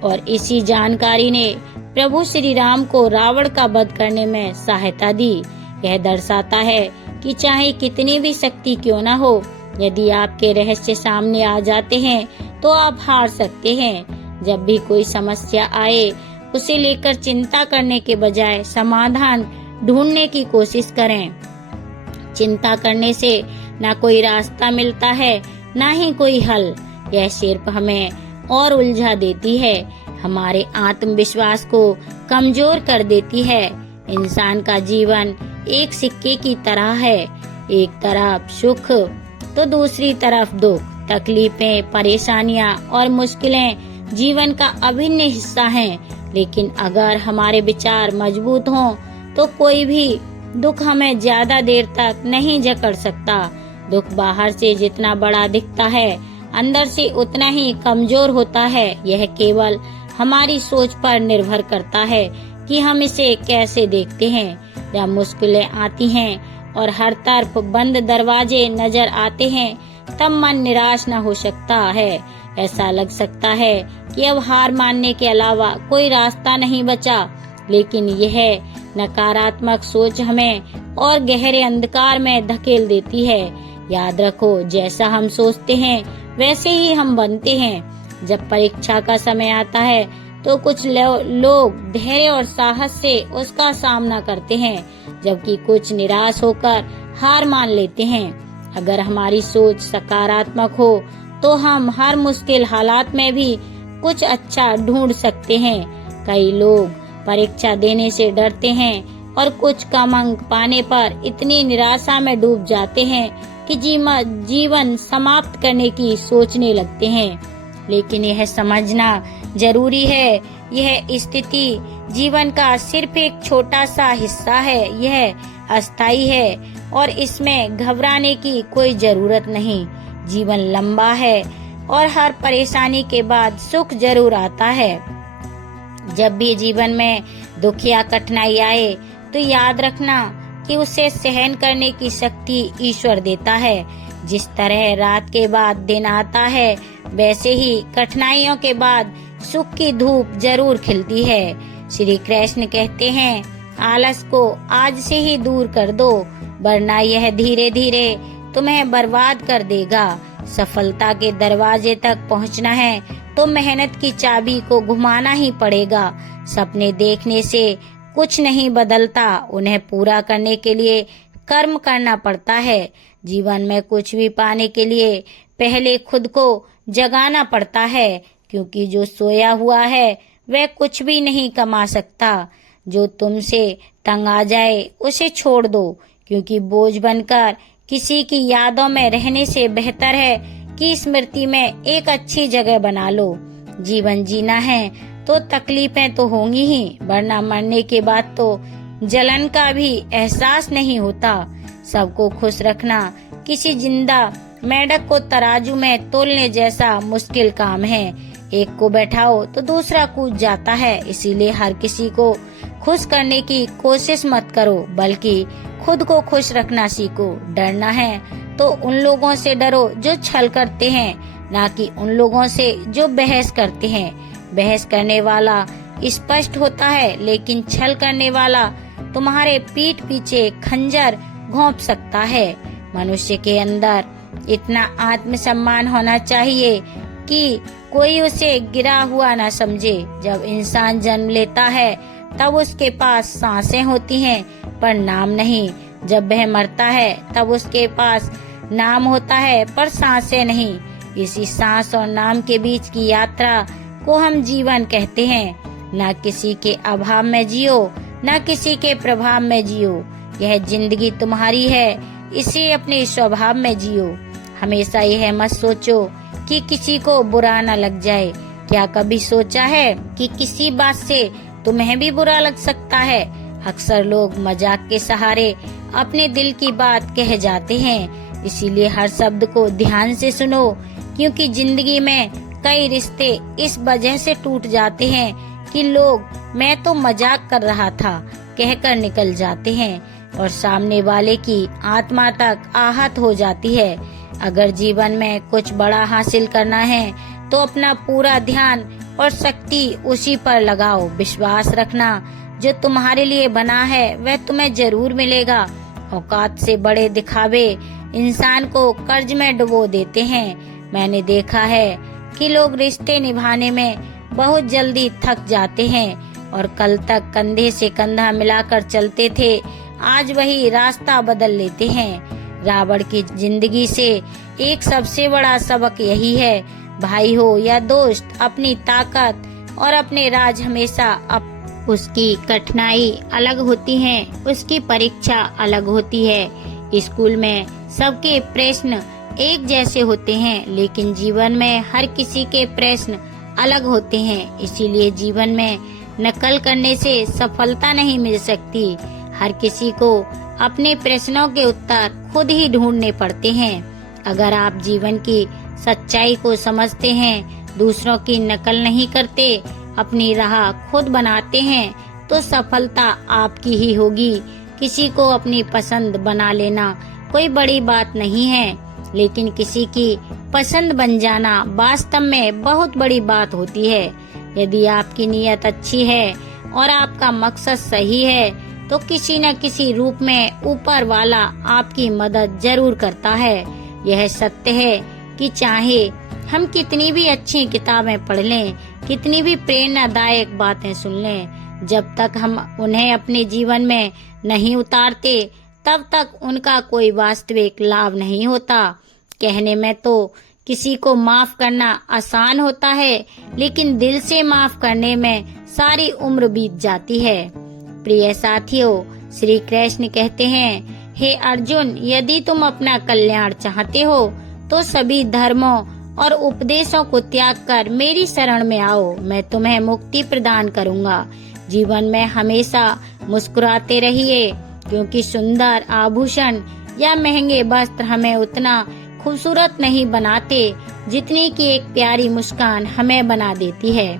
और इसी जानकारी ने प्रभु श्री राम को रावण का वध करने में सहायता दी। यह दर्शाता है कि चाहे कितनी भी शक्ति क्यों न हो, यदि आपके रहस्य सामने आ जाते हैं तो आप हार सकते हैं। जब भी कोई समस्या आए, उसे लेकर चिंता करने के बजाय समाधान ढूंढने की कोशिश करें। चिंता करने से न कोई रास्ता मिलता है, न ही कोई हल। यह सिर्फ हमें और उलझा देती है, हमारे आत्मविश्वास को कमजोर कर देती है। इंसान का जीवन एक सिक्के की तरह है, एक तरफ सुख तो दूसरी तरफ दुख। तकलीफें, परेशानियां और मुश्किलें जीवन का अभिन्न हिस्सा हैं। लेकिन अगर हमारे विचार मजबूत हों तो कोई भी दुख हमें ज्यादा देर तक नहीं जकड़ सकता। दुख बाहर से जितना बड़ा दिखता है, अंदर से उतना ही कमजोर होता है। यह केवल हमारी सोच पर निर्भर करता है कि हम इसे कैसे देखते हैं। जब मुश्किलें आती हैं और हर तरफ बंद दरवाजे नजर आते हैं, तब मन निराश न हो सकता है। ऐसा लग सकता है कि अब हार मानने के अलावा कोई रास्ता नहीं बचा, लेकिन यह नकारात्मक सोच हमें और गहरे अंधकार में धकेल देती है। याद रखो, जैसा हम सोचते हैं वैसे ही हम बनते हैं। जब परीक्षा का समय आता है तो कुछ लोग धैर्य और साहस से उसका सामना करते हैं, जबकि कुछ निराश होकर हार मान लेते हैं। अगर हमारी सोच सकारात्मक हो तो हम हर मुश्किल हालात में भी कुछ अच्छा ढूंढ सकते हैं। कई लोग परीक्षा देने से डरते हैं और कुछ कम अंक पाने पर इतनी निराशा में डूब जाते हैं कि जीवन समाप्त करने की सोचने लगते हैं। लेकिन यह समझना जरूरी है, यह स्थिति जीवन का सिर्फ एक छोटा सा हिस्सा है। यह अस्थायी है और इसमें घबराने की कोई जरूरत नहीं। जीवन लंबा है और हर परेशानी के बाद सुख जरूर आता है। जब भी जीवन में दुख या कठिनाई आए तो याद रखना कि उसे सहन करने की शक्ति ईश्वर देता है। जिस तरह रात के बाद दिन आता है, वैसे ही कठिनाइयों के बाद सुख की धूप जरूर खिलती है। श्री कृष्ण कहते हैं, आलस को आज से ही दूर कर दो, वरना यह धीरे धीरे तुम्हें बर्बाद कर देगा। सफलता के दरवाजे तक पहुंचना है तो मेहनत की चाबी को घुमाना ही पड़ेगा। सपने देखने से कुछ नहीं बदलता, उन्हें पूरा करने के लिए कर्म करना पड़ता है। जीवन में कुछ भी पाने के लिए पहले खुद को जगाना पड़ता है, क्योंकि जो सोया हुआ है वह कुछ भी नहीं कमा सकता। जो तुमसे तंग आ जाए उसे छोड़ दो, क्योंकि बोझ बनकर किसी की यादों में रहने से बेहतर है कि स्मृति में एक अच्छी जगह बना लो। जीवन जीना है तो तकलीफें तो होंगी ही, वरना मरने के बाद तो जलन का भी एहसास नहीं होता। सबको खुश रखना किसी जिंदा मेंढक को तराजू में तोलने जैसा मुश्किल काम है। एक को बैठाओ तो दूसरा कूद जाता है। इसीलिए हर किसी को खुश करने की कोशिश मत करो, बल्कि खुद को खुश रखना सीखो। डरना है तो उन लोगों से डरो जो छल करते हैं, ना कि उन लोगों से जो बहस करते हैं। बहस करने वाला स्पष्ट होता है, लेकिन छल करने वाला तुम्हारे पीठ पीछे खंजर घोंप सकता है। मनुष्य के अंदर इतना आत्मसम्मान होना चाहिए कि कोई उसे गिरा हुआ न समझे। जब इंसान जन्म लेता है तब उसके पास सांसें होती हैं, पर नाम नहीं। जब वह मरता है तब उसके पास नाम होता है, पर सांसें नहीं। इसी सांस और नाम के बीच की यात्रा को हम जीवन कहते हैं। न किसी के अभाव में जियो, न किसी के प्रभाव में जियो। यह जिंदगी तुम्हारी है, इसे अपने स्वभाव में जियो। हमेशा यह मत सोचो कि किसी को बुरा न लग जाए। क्या कभी सोचा है कि किसी बात से तुम्हें भी बुरा लग सकता है? अक्सर लोग मजाक के सहारे अपने दिल की बात कह जाते हैं। इसीलिए हर शब्द को ध्यान से सुनो, क्योंकि जिंदगी में कई रिश्ते इस वजह से टूट जाते हैं कि लोग मैं तो मजाक कर रहा था कहकर निकल जाते हैं, और सामने वाले की आत्मा तक आहत हो जाती है। अगर जीवन में कुछ बड़ा हासिल करना है तो अपना पूरा ध्यान और शक्ति उसी पर लगाओ। विश्वास रखना, जो तुम्हारे लिए बना है वह तुम्हें जरूर मिलेगा। औकात से बड़े दिखावे इंसान को कर्ज में डुबो देते हैं। मैंने देखा है कि लोग रिश्ते निभाने में बहुत जल्दी थक जाते हैं, और कल तक कंधे से कंधा मिलाकर चलते थे, आज वही रास्ता बदल लेते हैं। रावण की जिंदगी से एक सबसे बड़ा सबक यही है, भाई हो या दोस्त, अपनी ताकत और अपने राज हमेशा उसकी कठिनाई अलग होती है, उसकी परीक्षा अलग होती है। स्कूल में सबके प्रश्न एक जैसे होते हैं, लेकिन जीवन में हर किसी के प्रश्न अलग होते हैं। इसीलिए जीवन में नकल करने से सफलता नहीं मिल सकती। हर किसी को अपने प्रश्नों के उत्तर खुद ही ढूंढने पड़ते हैं। अगर आप जीवन की सच्चाई को समझते हैं, दूसरों की नकल नहीं करते, अपनी राह खुद बनाते हैं, तो सफलता आपकी ही होगी। किसी को अपनी पसंद बना लेना कोई बड़ी बात नहीं है। लेकिन किसी की पसंद बन जाना वास्तव में बहुत बड़ी बात होती है। यदि आपकी नीयत अच्छी है और आपका मकसद सही है तो किसी न किसी रूप में ऊपर वाला आपकी मदद जरूर करता है। यह सत्य है कि चाहे हम कितनी भी अच्छी किताबें पढ़ लें, कितनी भी प्रेरणादायक बातें सुन लें, जब तक हम उन्हें अपने जीवन में नहीं उतारते तब तक उनका कोई वास्तविक लाभ नहीं होता। कहने में तो किसी को माफ करना आसान होता है, लेकिन दिल से माफ करने में सारी उम्र बीत जाती है। प्रिय साथियों, श्री कृष्ण कहते हैं, हे अर्जुन, यदि तुम अपना कल्याण चाहते हो तो सभी धर्मों और उपदेशों को त्याग कर मेरी शरण में आओ। मैं तुम्हें मुक्ति प्रदान करूंगा। जीवन में हमेशा मुस्कुराते रहिए, क्योंकि सुंदर आभूषण या महंगे वस्त्र हमें उतना खूबसूरत नहीं बनाते जितनी कि एक प्यारी मुस्कान हमें बना देती है।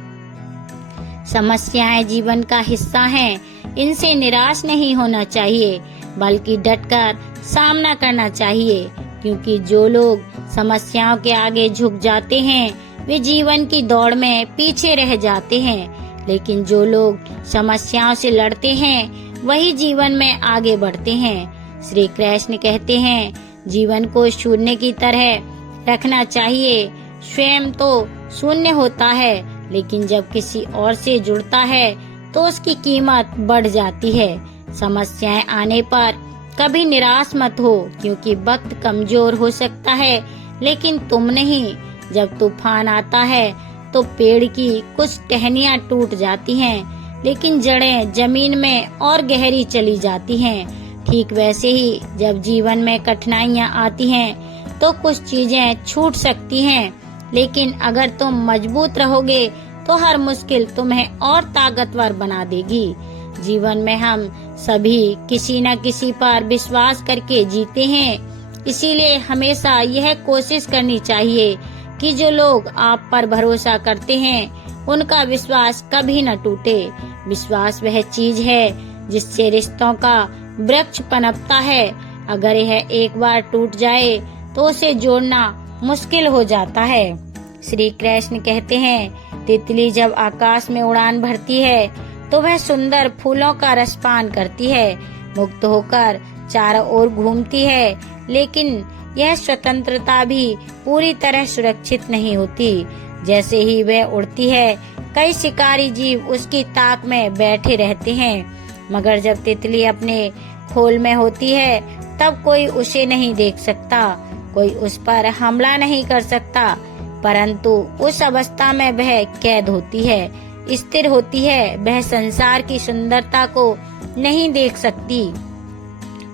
समस्याएं जीवन का हिस्सा हैं, इनसे निराश नहीं होना चाहिए, बल्कि डटकर सामना करना चाहिए, क्योंकि जो लोग समस्याओं के आगे झुक जाते हैं वे जीवन की दौड़ में पीछे रह जाते हैं, लेकिन जो लोग समस्याओं से लड़ते हैं वही जीवन में आगे बढ़ते हैं। श्री कृष्ण कहते हैं, जीवन को शून्य की तरह रखना चाहिए। स्वयं तो शून्य होता है, लेकिन जब किसी और से जुड़ता है तो उसकी कीमत बढ़ जाती है। समस्याएं आने पर कभी निराश मत हो, क्योंकि वक्त कमजोर हो सकता है, लेकिन तुम नहीं। जब तूफान आता है तो पेड़ की कुछ टहनियां टूट जाती हैं, लेकिन जड़ें जमीन में और गहरी चली जाती हैं। ठीक वैसे ही जब जीवन में कठिनाइयां आती हैं तो कुछ चीजें छूट सकती हैं, लेकिन अगर तुम मजबूत रहोगे तो हर मुश्किल तुम्हें और ताकतवर बना देगी। जीवन में हम सभी किसी न किसी पर विश्वास करके जीते हैं, इसीलिए हमेशा यह कोशिश करनी चाहिए कि जो लोग आप पर भरोसा करते हैं उनका विश्वास कभी न टूटे। विश्वास वह चीज है जिससे रिश्तों का वृक्ष पनपता है। अगर यह एक बार टूट जाए तो उसे जोड़ना मुश्किल हो जाता है। श्री कृष्ण कहते हैं, तितली जब आकाश में उड़ान भरती है तो वह सुंदर फूलों का रसपान करती है, मुक्त होकर चारों ओर घूमती है, लेकिन यह स्वतंत्रता भी पूरी तरह सुरक्षित नहीं होती। जैसे ही वह उड़ती है, कई शिकारी जीव उसकी ताक में बैठे रहते हैं, मगर जब तितली अपने खोल में होती है तब कोई उसे नहीं देख सकता, कोई उस पर हमला नहीं कर सकता, परंतु उस अवस्था में वह कैद होती है, स्थिर होती है। वह संसार की सुंदरता को नहीं देख सकती,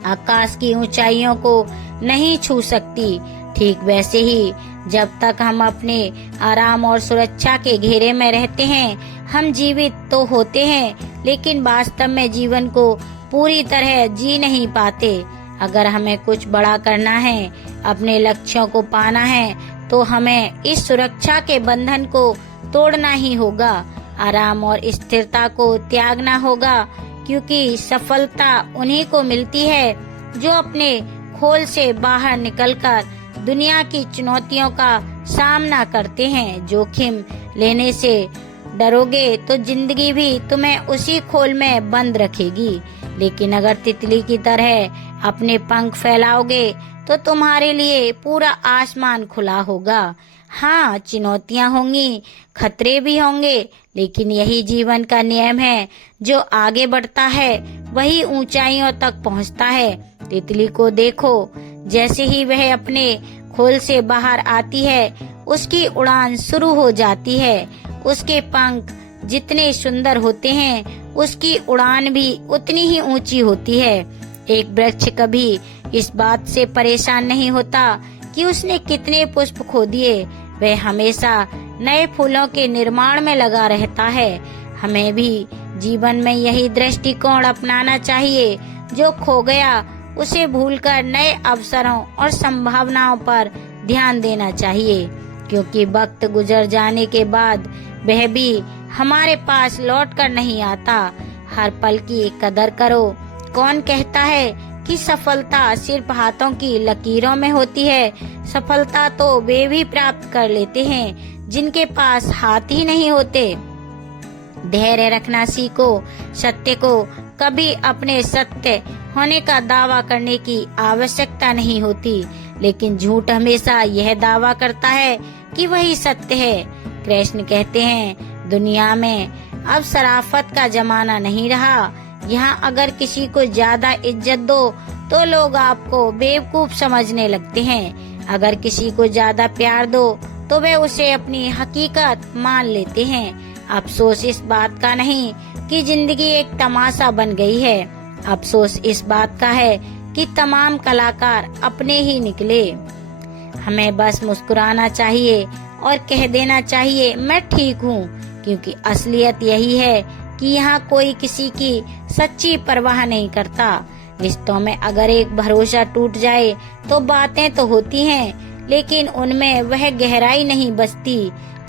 आकाश की ऊंचाइयों को नहीं छू सकती। ठीक वैसे ही जब तक हम अपने आराम और सुरक्षा के घेरे में रहते हैं, हम जीवित तो होते हैं, लेकिन वास्तव में जीवन को पूरी तरह जी नहीं पाते। अगर हमें कुछ बड़ा करना है, अपने लक्ष्यों को पाना है, तो हमें इस सुरक्षा के बंधन को तोड़ना ही होगा, आराम और स्थिरता को त्यागना होगा, क्योंकि सफलता उन्हीं को मिलती है जो अपने खोल से बाहर निकलकर दुनिया की चुनौतियों का सामना करते हैं। जोखिम लेने से डरोगे तो जिंदगी भी तुम्हें उसी खोल में बंद रखेगी, लेकिन अगर तितली की तरह अपने पंख फैलाओगे तो तुम्हारे लिए पूरा आसमान खुला होगा। हाँ, चुनौतियाँ होंगी, खतरे भी होंगे, लेकिन यही जीवन का नियम है। जो आगे बढ़ता है वही ऊंचाइयों तक पहुँचता है। तितली को देखो, जैसे ही वह अपने खोल से बाहर आती है, उसकी उड़ान शुरू हो जाती है। उसके पंख जितने सुंदर होते हैं, उसकी उड़ान भी उतनी ही ऊंची होती है। एक वृक्ष कभी इस बात से परेशान नहीं होता कि उसने कितने पुष्प खो दिए, वह हमेशा नए फूलों के निर्माण में लगा रहता है। हमें भी जीवन में यही दृष्टिकोण अपनाना चाहिए। जो खो गया उसे भूलकर नए अवसरों और संभावनाओं पर ध्यान देना चाहिए, क्योंकि वक्त गुजर जाने के बाद वह भी हमारे पास लौट कर नहीं आता। हर पल की कदर करो। कौन कहता है कि सफलता सिर्फ हाथों की लकीरों में होती है। सफलता तो वे भी प्राप्त कर लेते हैं जिनके पास हाथ ही नहीं होते। धैर्य रखना सीखो। सत्य को कभी अपने सत्य होने का दावा करने की आवश्यकता नहीं होती, लेकिन झूठ हमेशा यह दावा करता है कि वही सत्य है। कृष्ण कहते हैं, दुनिया में अब शराफत का जमाना नहीं रहा। यहाँ अगर किसी को ज्यादा इज्जत दो तो लोग आपको बेवकूफ समझने लगते हैं। अगर किसी को ज्यादा प्यार दो तो वे उसे अपनी हकीकत मान लेते हैं। अफसोस इस बात का नहीं कि जिंदगी एक तमाशा बन गई है। अफसोस इस बात का है कि तमाम कलाकार अपने ही निकले। हमें बस मुस्कुराना चाहिए और कह देना चाहिए, मैं ठीक हूँ, क्योंकि असलियत यही है कि यहाँ कोई किसी की सच्ची परवाह नहीं करता। रिश्तों में अगर एक भरोसा टूट जाए तो बातें तो होती हैं, लेकिन उनमें वह गहराई नहीं बचती।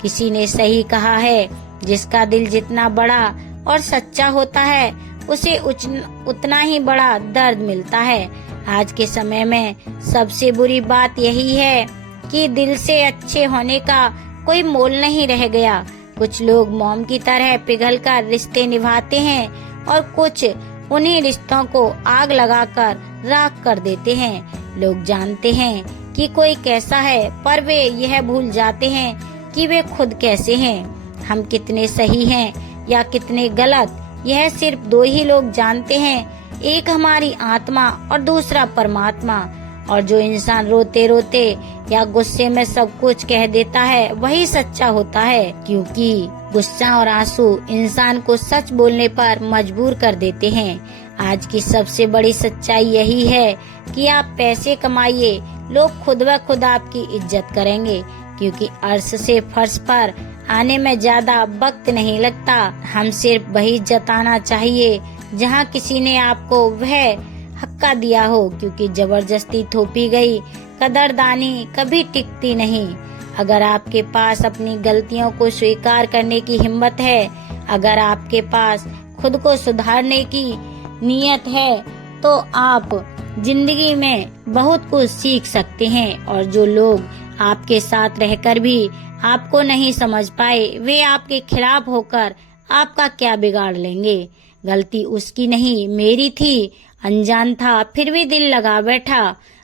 किसी ने सही कहा है, जिसका दिल जितना बड़ा और सच्चा होता है उसे उतना ही बड़ा दर्द मिलता है। आज के समय में सबसे बुरी बात यही है कि दिल से अच्छे होने का कोई मोल नहीं रह गया। कुछ लोग मोम की तरह पिघलकर रिश्ते निभाते हैं और कुछ उन्हीं रिश्तों को आग लगाकर राख कर देते हैं। लोग जानते हैं कि कोई कैसा है, पर वे यह भूल जाते हैं कि वे खुद कैसे हैं। हम कितने सही हैं या कितने गलत, यह सिर्फ दो ही लोग जानते हैं, एक हमारी आत्मा और दूसरा परमात्मा। और जो इंसान रोते रोते या गुस्से में सब कुछ कह देता है वही सच्चा होता है, क्योंकि गुस्सा और आंसू इंसान को सच बोलने पर मजबूर कर देते हैं। आज की सबसे बड़ी सच्चाई यही है कि आप पैसे कमाइए, लोग खुद ब खुद आपकी इज्जत करेंगे, क्योंकि अर्श से फर्श पर आने में ज्यादा वक्त नहीं लगता। हम सिर्फ वही जताना चाहिए जहाँ किसी ने आपको वह हक्का दिया हो, क्योंकि जबरदस्ती थोपी गई कदरदानी कभी टिकती नहीं। अगर आपके पास अपनी गलतियों को स्वीकार करने की हिम्मत है, अगर आपके पास खुद को सुधारने की नीयत है, तो आप जिंदगी में बहुत कुछ सीख सकते हैं। और जो लोग आपके साथ रहकर भी आपको नहीं समझ पाए, वे आपके खिलाफ होकर आपका क्या बिगाड़ लेंगे। गलती उसकी नहीं, मेरी थी, अनजान था फिर भी दिल लगा बैठा।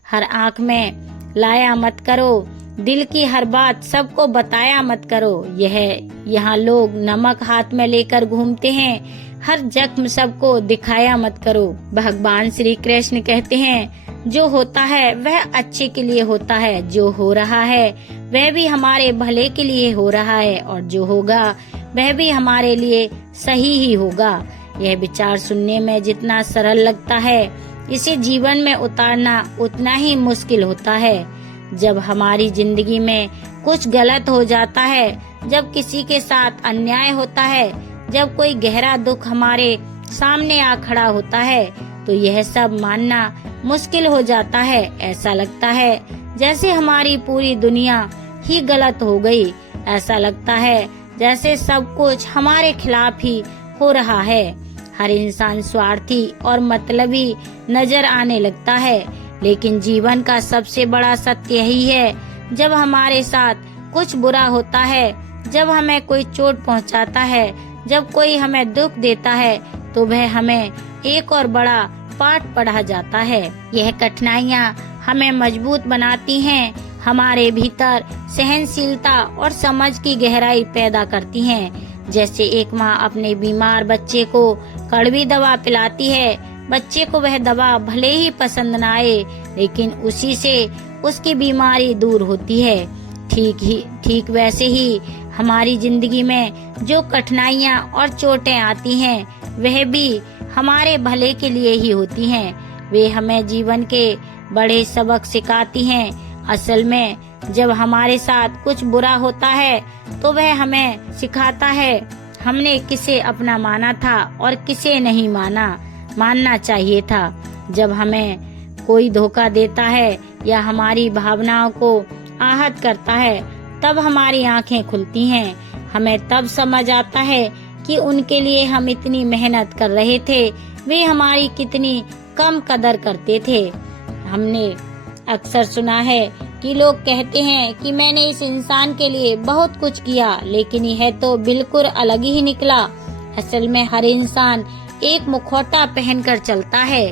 हर आंख में लाया मत करो, दिल की हर बात सबको बताया मत करो। यहाँ लोग नमक हाथ में लेकर घूमते हैं, हर जख्म सबको दिखाया मत करो। भगवान श्री कृष्ण कहते हैं, जो होता है वह अच्छे के लिए होता है, जो हो रहा है वह भी हमारे भले के लिए हो रहा है, और जो होगा वह भी हमारे लिए सही ही होगा। यह विचार सुनने में जितना सरल लगता है, इसे जीवन में उतारना उतना ही मुश्किल होता है। जब हमारी जिंदगी में कुछ गलत हो जाता है, जब किसी के साथ अन्याय होता है, जब कोई गहरा दुख हमारे सामने आ खड़ा होता है, तो यह सब मानना मुश्किल हो जाता है। ऐसा लगता है जैसे हमारी पूरी दुनिया ही गलत हो गई। ऐसा लगता है जैसे सब कुछ हमारे खिलाफ ही हो रहा है। हर इंसान स्वार्थी और मतलबी नजर आने लगता है, लेकिन जीवन का सबसे बड़ा सत्य यही है, जब हमारे साथ कुछ बुरा होता है, जब हमें कोई चोट पहुंचाता है, जब कोई हमें दुख देता है, तो वह हमें एक और बड़ा पाठ पढ़ा जाता है। यह कठिनाइयाँ हमें मजबूत बनाती हैं, हमारे भीतर सहनशीलता और समझ की गहराई पैदा करती हैं। जैसे एक माँ अपने बीमार बच्चे को कड़वी दवा पिलाती है, बच्चे को वह दवा भले ही पसंद न आए, लेकिन उसी से उसकी बीमारी दूर होती है। ठीक वैसे ही हमारी जिंदगी में जो कठिनाइयाँ और चोटें आती हैं, वह भी हमारे भले के लिए ही होती हैं। वे हमें जीवन के बड़े सबक सिखाती हैं। असल में जब हमारे साथ कुछ बुरा होता है, तो वह हमें सिखाता है हमने किसे अपना माना था और किसे नहीं मानना चाहिए था। जब हमें कोई धोखा देता है या हमारी भावनाओं को आहत करता है, तब हमारी आंखें खुलती हैं। हमें तब समझ आता है कि उनके लिए हम इतनी मेहनत कर रहे थे, वे हमारी कितनी कम कदर करते थे। हमने अक्सर सुना है कि लोग कहते हैं कि मैंने इस इंसान के लिए बहुत कुछ किया, लेकिन यह तो बिल्कुल अलग ही निकला। असल में हर इंसान एक मुखौटा पहनकर चलता है।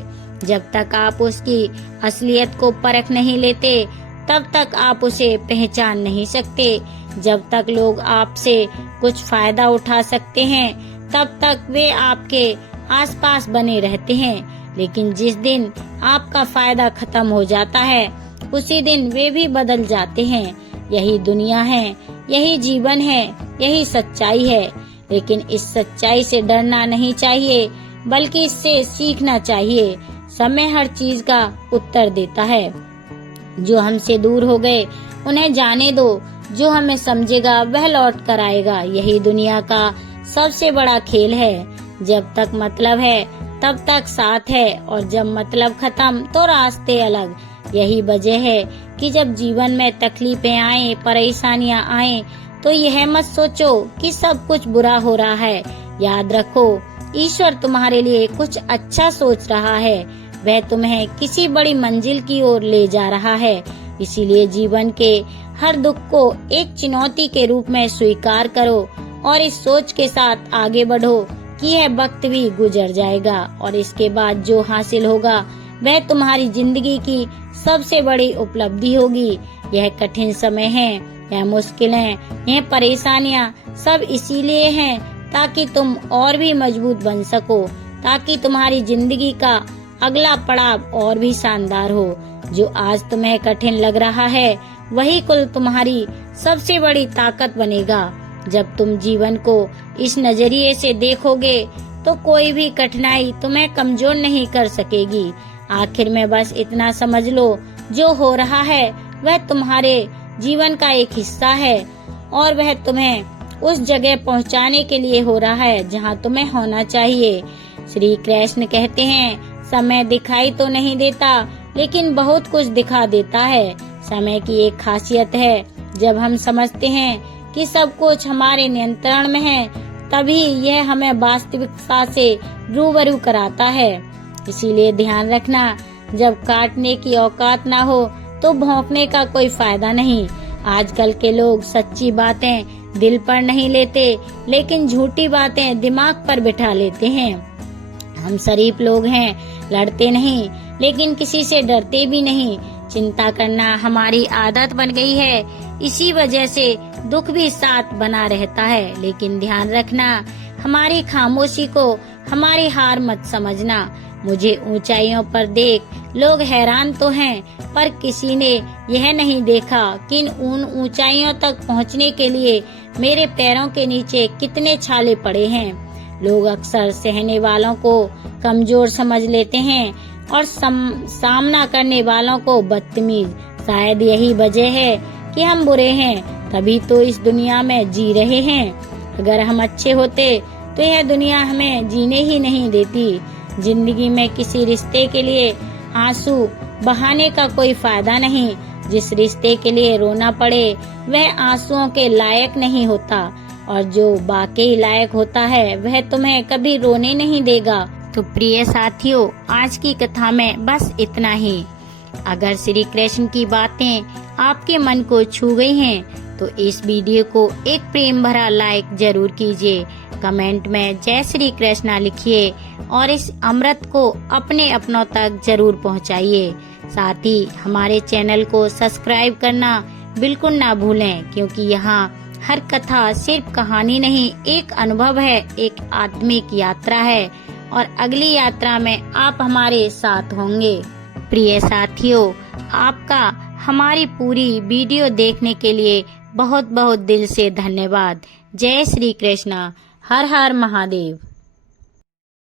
जब तक आप उसकी असलियत को परख नहीं लेते, तब तक आप उसे पहचान नहीं सकते। जब तक लोग आपसे कुछ फायदा उठा सकते हैं, तब तक वे आपके आसपास बने रहते हैं, लेकिन जिस दिन आपका फायदा खत्म हो जाता है, उसी दिन वे भी बदल जाते हैं। यही दुनिया है, यही जीवन है, यही सच्चाई है। लेकिन इस सच्चाई से डरना नहीं चाहिए, बल्कि इससे सीखना चाहिए। समय हर चीज का उत्तर देता है। जो हमसे दूर हो गए उन्हें जाने दो, जो हमें समझेगा वह लौट कर आएगा। यही दुनिया का सबसे बड़ा खेल है। जब तक मतलब है तब तक साथ है, और जब मतलब खत्म तो रास्ते अलग। यही वजह है कि जब जीवन में तकलीफें आए, परेशानियां आए, तो यह मत सोचो कि सब कुछ बुरा हो रहा है। याद रखो, ईश्वर तुम्हारे लिए कुछ अच्छा सोच रहा है। वह तुम्हें किसी बड़ी मंजिल की ओर ले जा रहा है। इसीलिए जीवन के हर दुख को एक चुनौती के रूप में स्वीकार करो, और इस सोच के साथ आगे बढ़ो कि यह वक्त भी गुजर जाएगा, और इसके बाद जो हासिल होगा वह तुम्हारी जिंदगी की सबसे बड़ी उपलब्धि होगी। यह कठिन समय है, यह मुश्किलें, यह परेशानियां सब इसीलिए हैं ताकि तुम और भी मजबूत बन सको, ताकि तुम्हारी जिंदगी का अगला पड़ाव और भी शानदार हो। जो आज तुम्हें कठिन लग रहा है, वही कुल तुम्हारी सबसे बड़ी ताकत बनेगा। जब तुम जीवन को इस नजरिए से देखोगे, तो कोई भी कठिनाई तुम्हें कमजोर नहीं कर सकेगी। आखिर में बस इतना समझ लो, जो हो रहा है वह तुम्हारे जीवन का एक हिस्सा है, और वह तुम्हें उस जगह पहुंचाने के लिए हो रहा है जहां तुम्हें होना चाहिए। श्री कृष्ण कहते हैं, समय दिखाई तो नहीं देता, लेकिन बहुत कुछ दिखा देता है। समय की एक खासियत है, जब हम समझते हैं कि सब कुछ हमारे नियंत्रण में है, तभी यह हमें वास्तविकता से रूबरू कराता है। इसीलिए ध्यान रखना, जब काटने की औकात ना हो तो भौंकने का कोई फायदा नहीं। आजकल के लोग सच्ची बातें दिल पर नहीं लेते, लेकिन झूठी बातें दिमाग पर बिठा लेते हैं। हम शरीफ लोग हैं, लड़ते नहीं, लेकिन किसी से डरते भी नहीं। चिंता करना हमारी आदत बन गई है, इसी वजह से दुख भी साथ बना रहता है। लेकिन ध्यान रखना, हमारी खामोशी को हमारी हार मत समझना। मुझे ऊंचाइयों पर देख, लोग हैरान तो हैं, पर किसी ने यह नहीं देखा कि उन ऊंचाइयों तक पहुंचने के लिए मेरे पैरों के नीचे कितने छाले पड़े हैं। लोग अक्सर सहने वालों को कमजोर समझ लेते हैं, और सामना करने वालों को बदतमीज। शायद यही वजह है कि हम बुरे हैं, तभी तो इस दुनिया में जी रहे हैं। अगर हम अच्छे होते तो यह दुनिया हमें जीने ही नहीं देती। जिंदगी में किसी रिश्ते के लिए आंसू बहाने का कोई फायदा नहीं। जिस रिश्ते के लिए रोना पड़े वह आंसुओं के लायक नहीं होता, और जो वाकई लायक होता है वह तुम्हें कभी रोने नहीं देगा। तो प्रिय साथियों, आज की कथा में बस इतना ही। अगर श्री कृष्ण की बातें आपके मन को छू गई हैं, तो इस वीडियो को एक प्रेम भरा लाइक जरूर कीजिए। कमेंट में जय श्री कृष्णा लिखिए, और इस अमृत को अपने अपनों तक जरूर पहुंचाइए। साथ ही हमारे चैनल को सब्सक्राइब करना बिल्कुल ना भूलें, क्योंकि यहाँ हर कथा सिर्फ कहानी नहीं, एक अनुभव है, एक आत्मिक यात्रा है, और अगली यात्रा में आप हमारे साथ होंगे। प्रिय साथियों, आपका हमारी पूरी वीडियो देखने के लिए बहुत बहुत दिल से धन्यवाद। जय श्री कृष्णा। हर हर महादेव।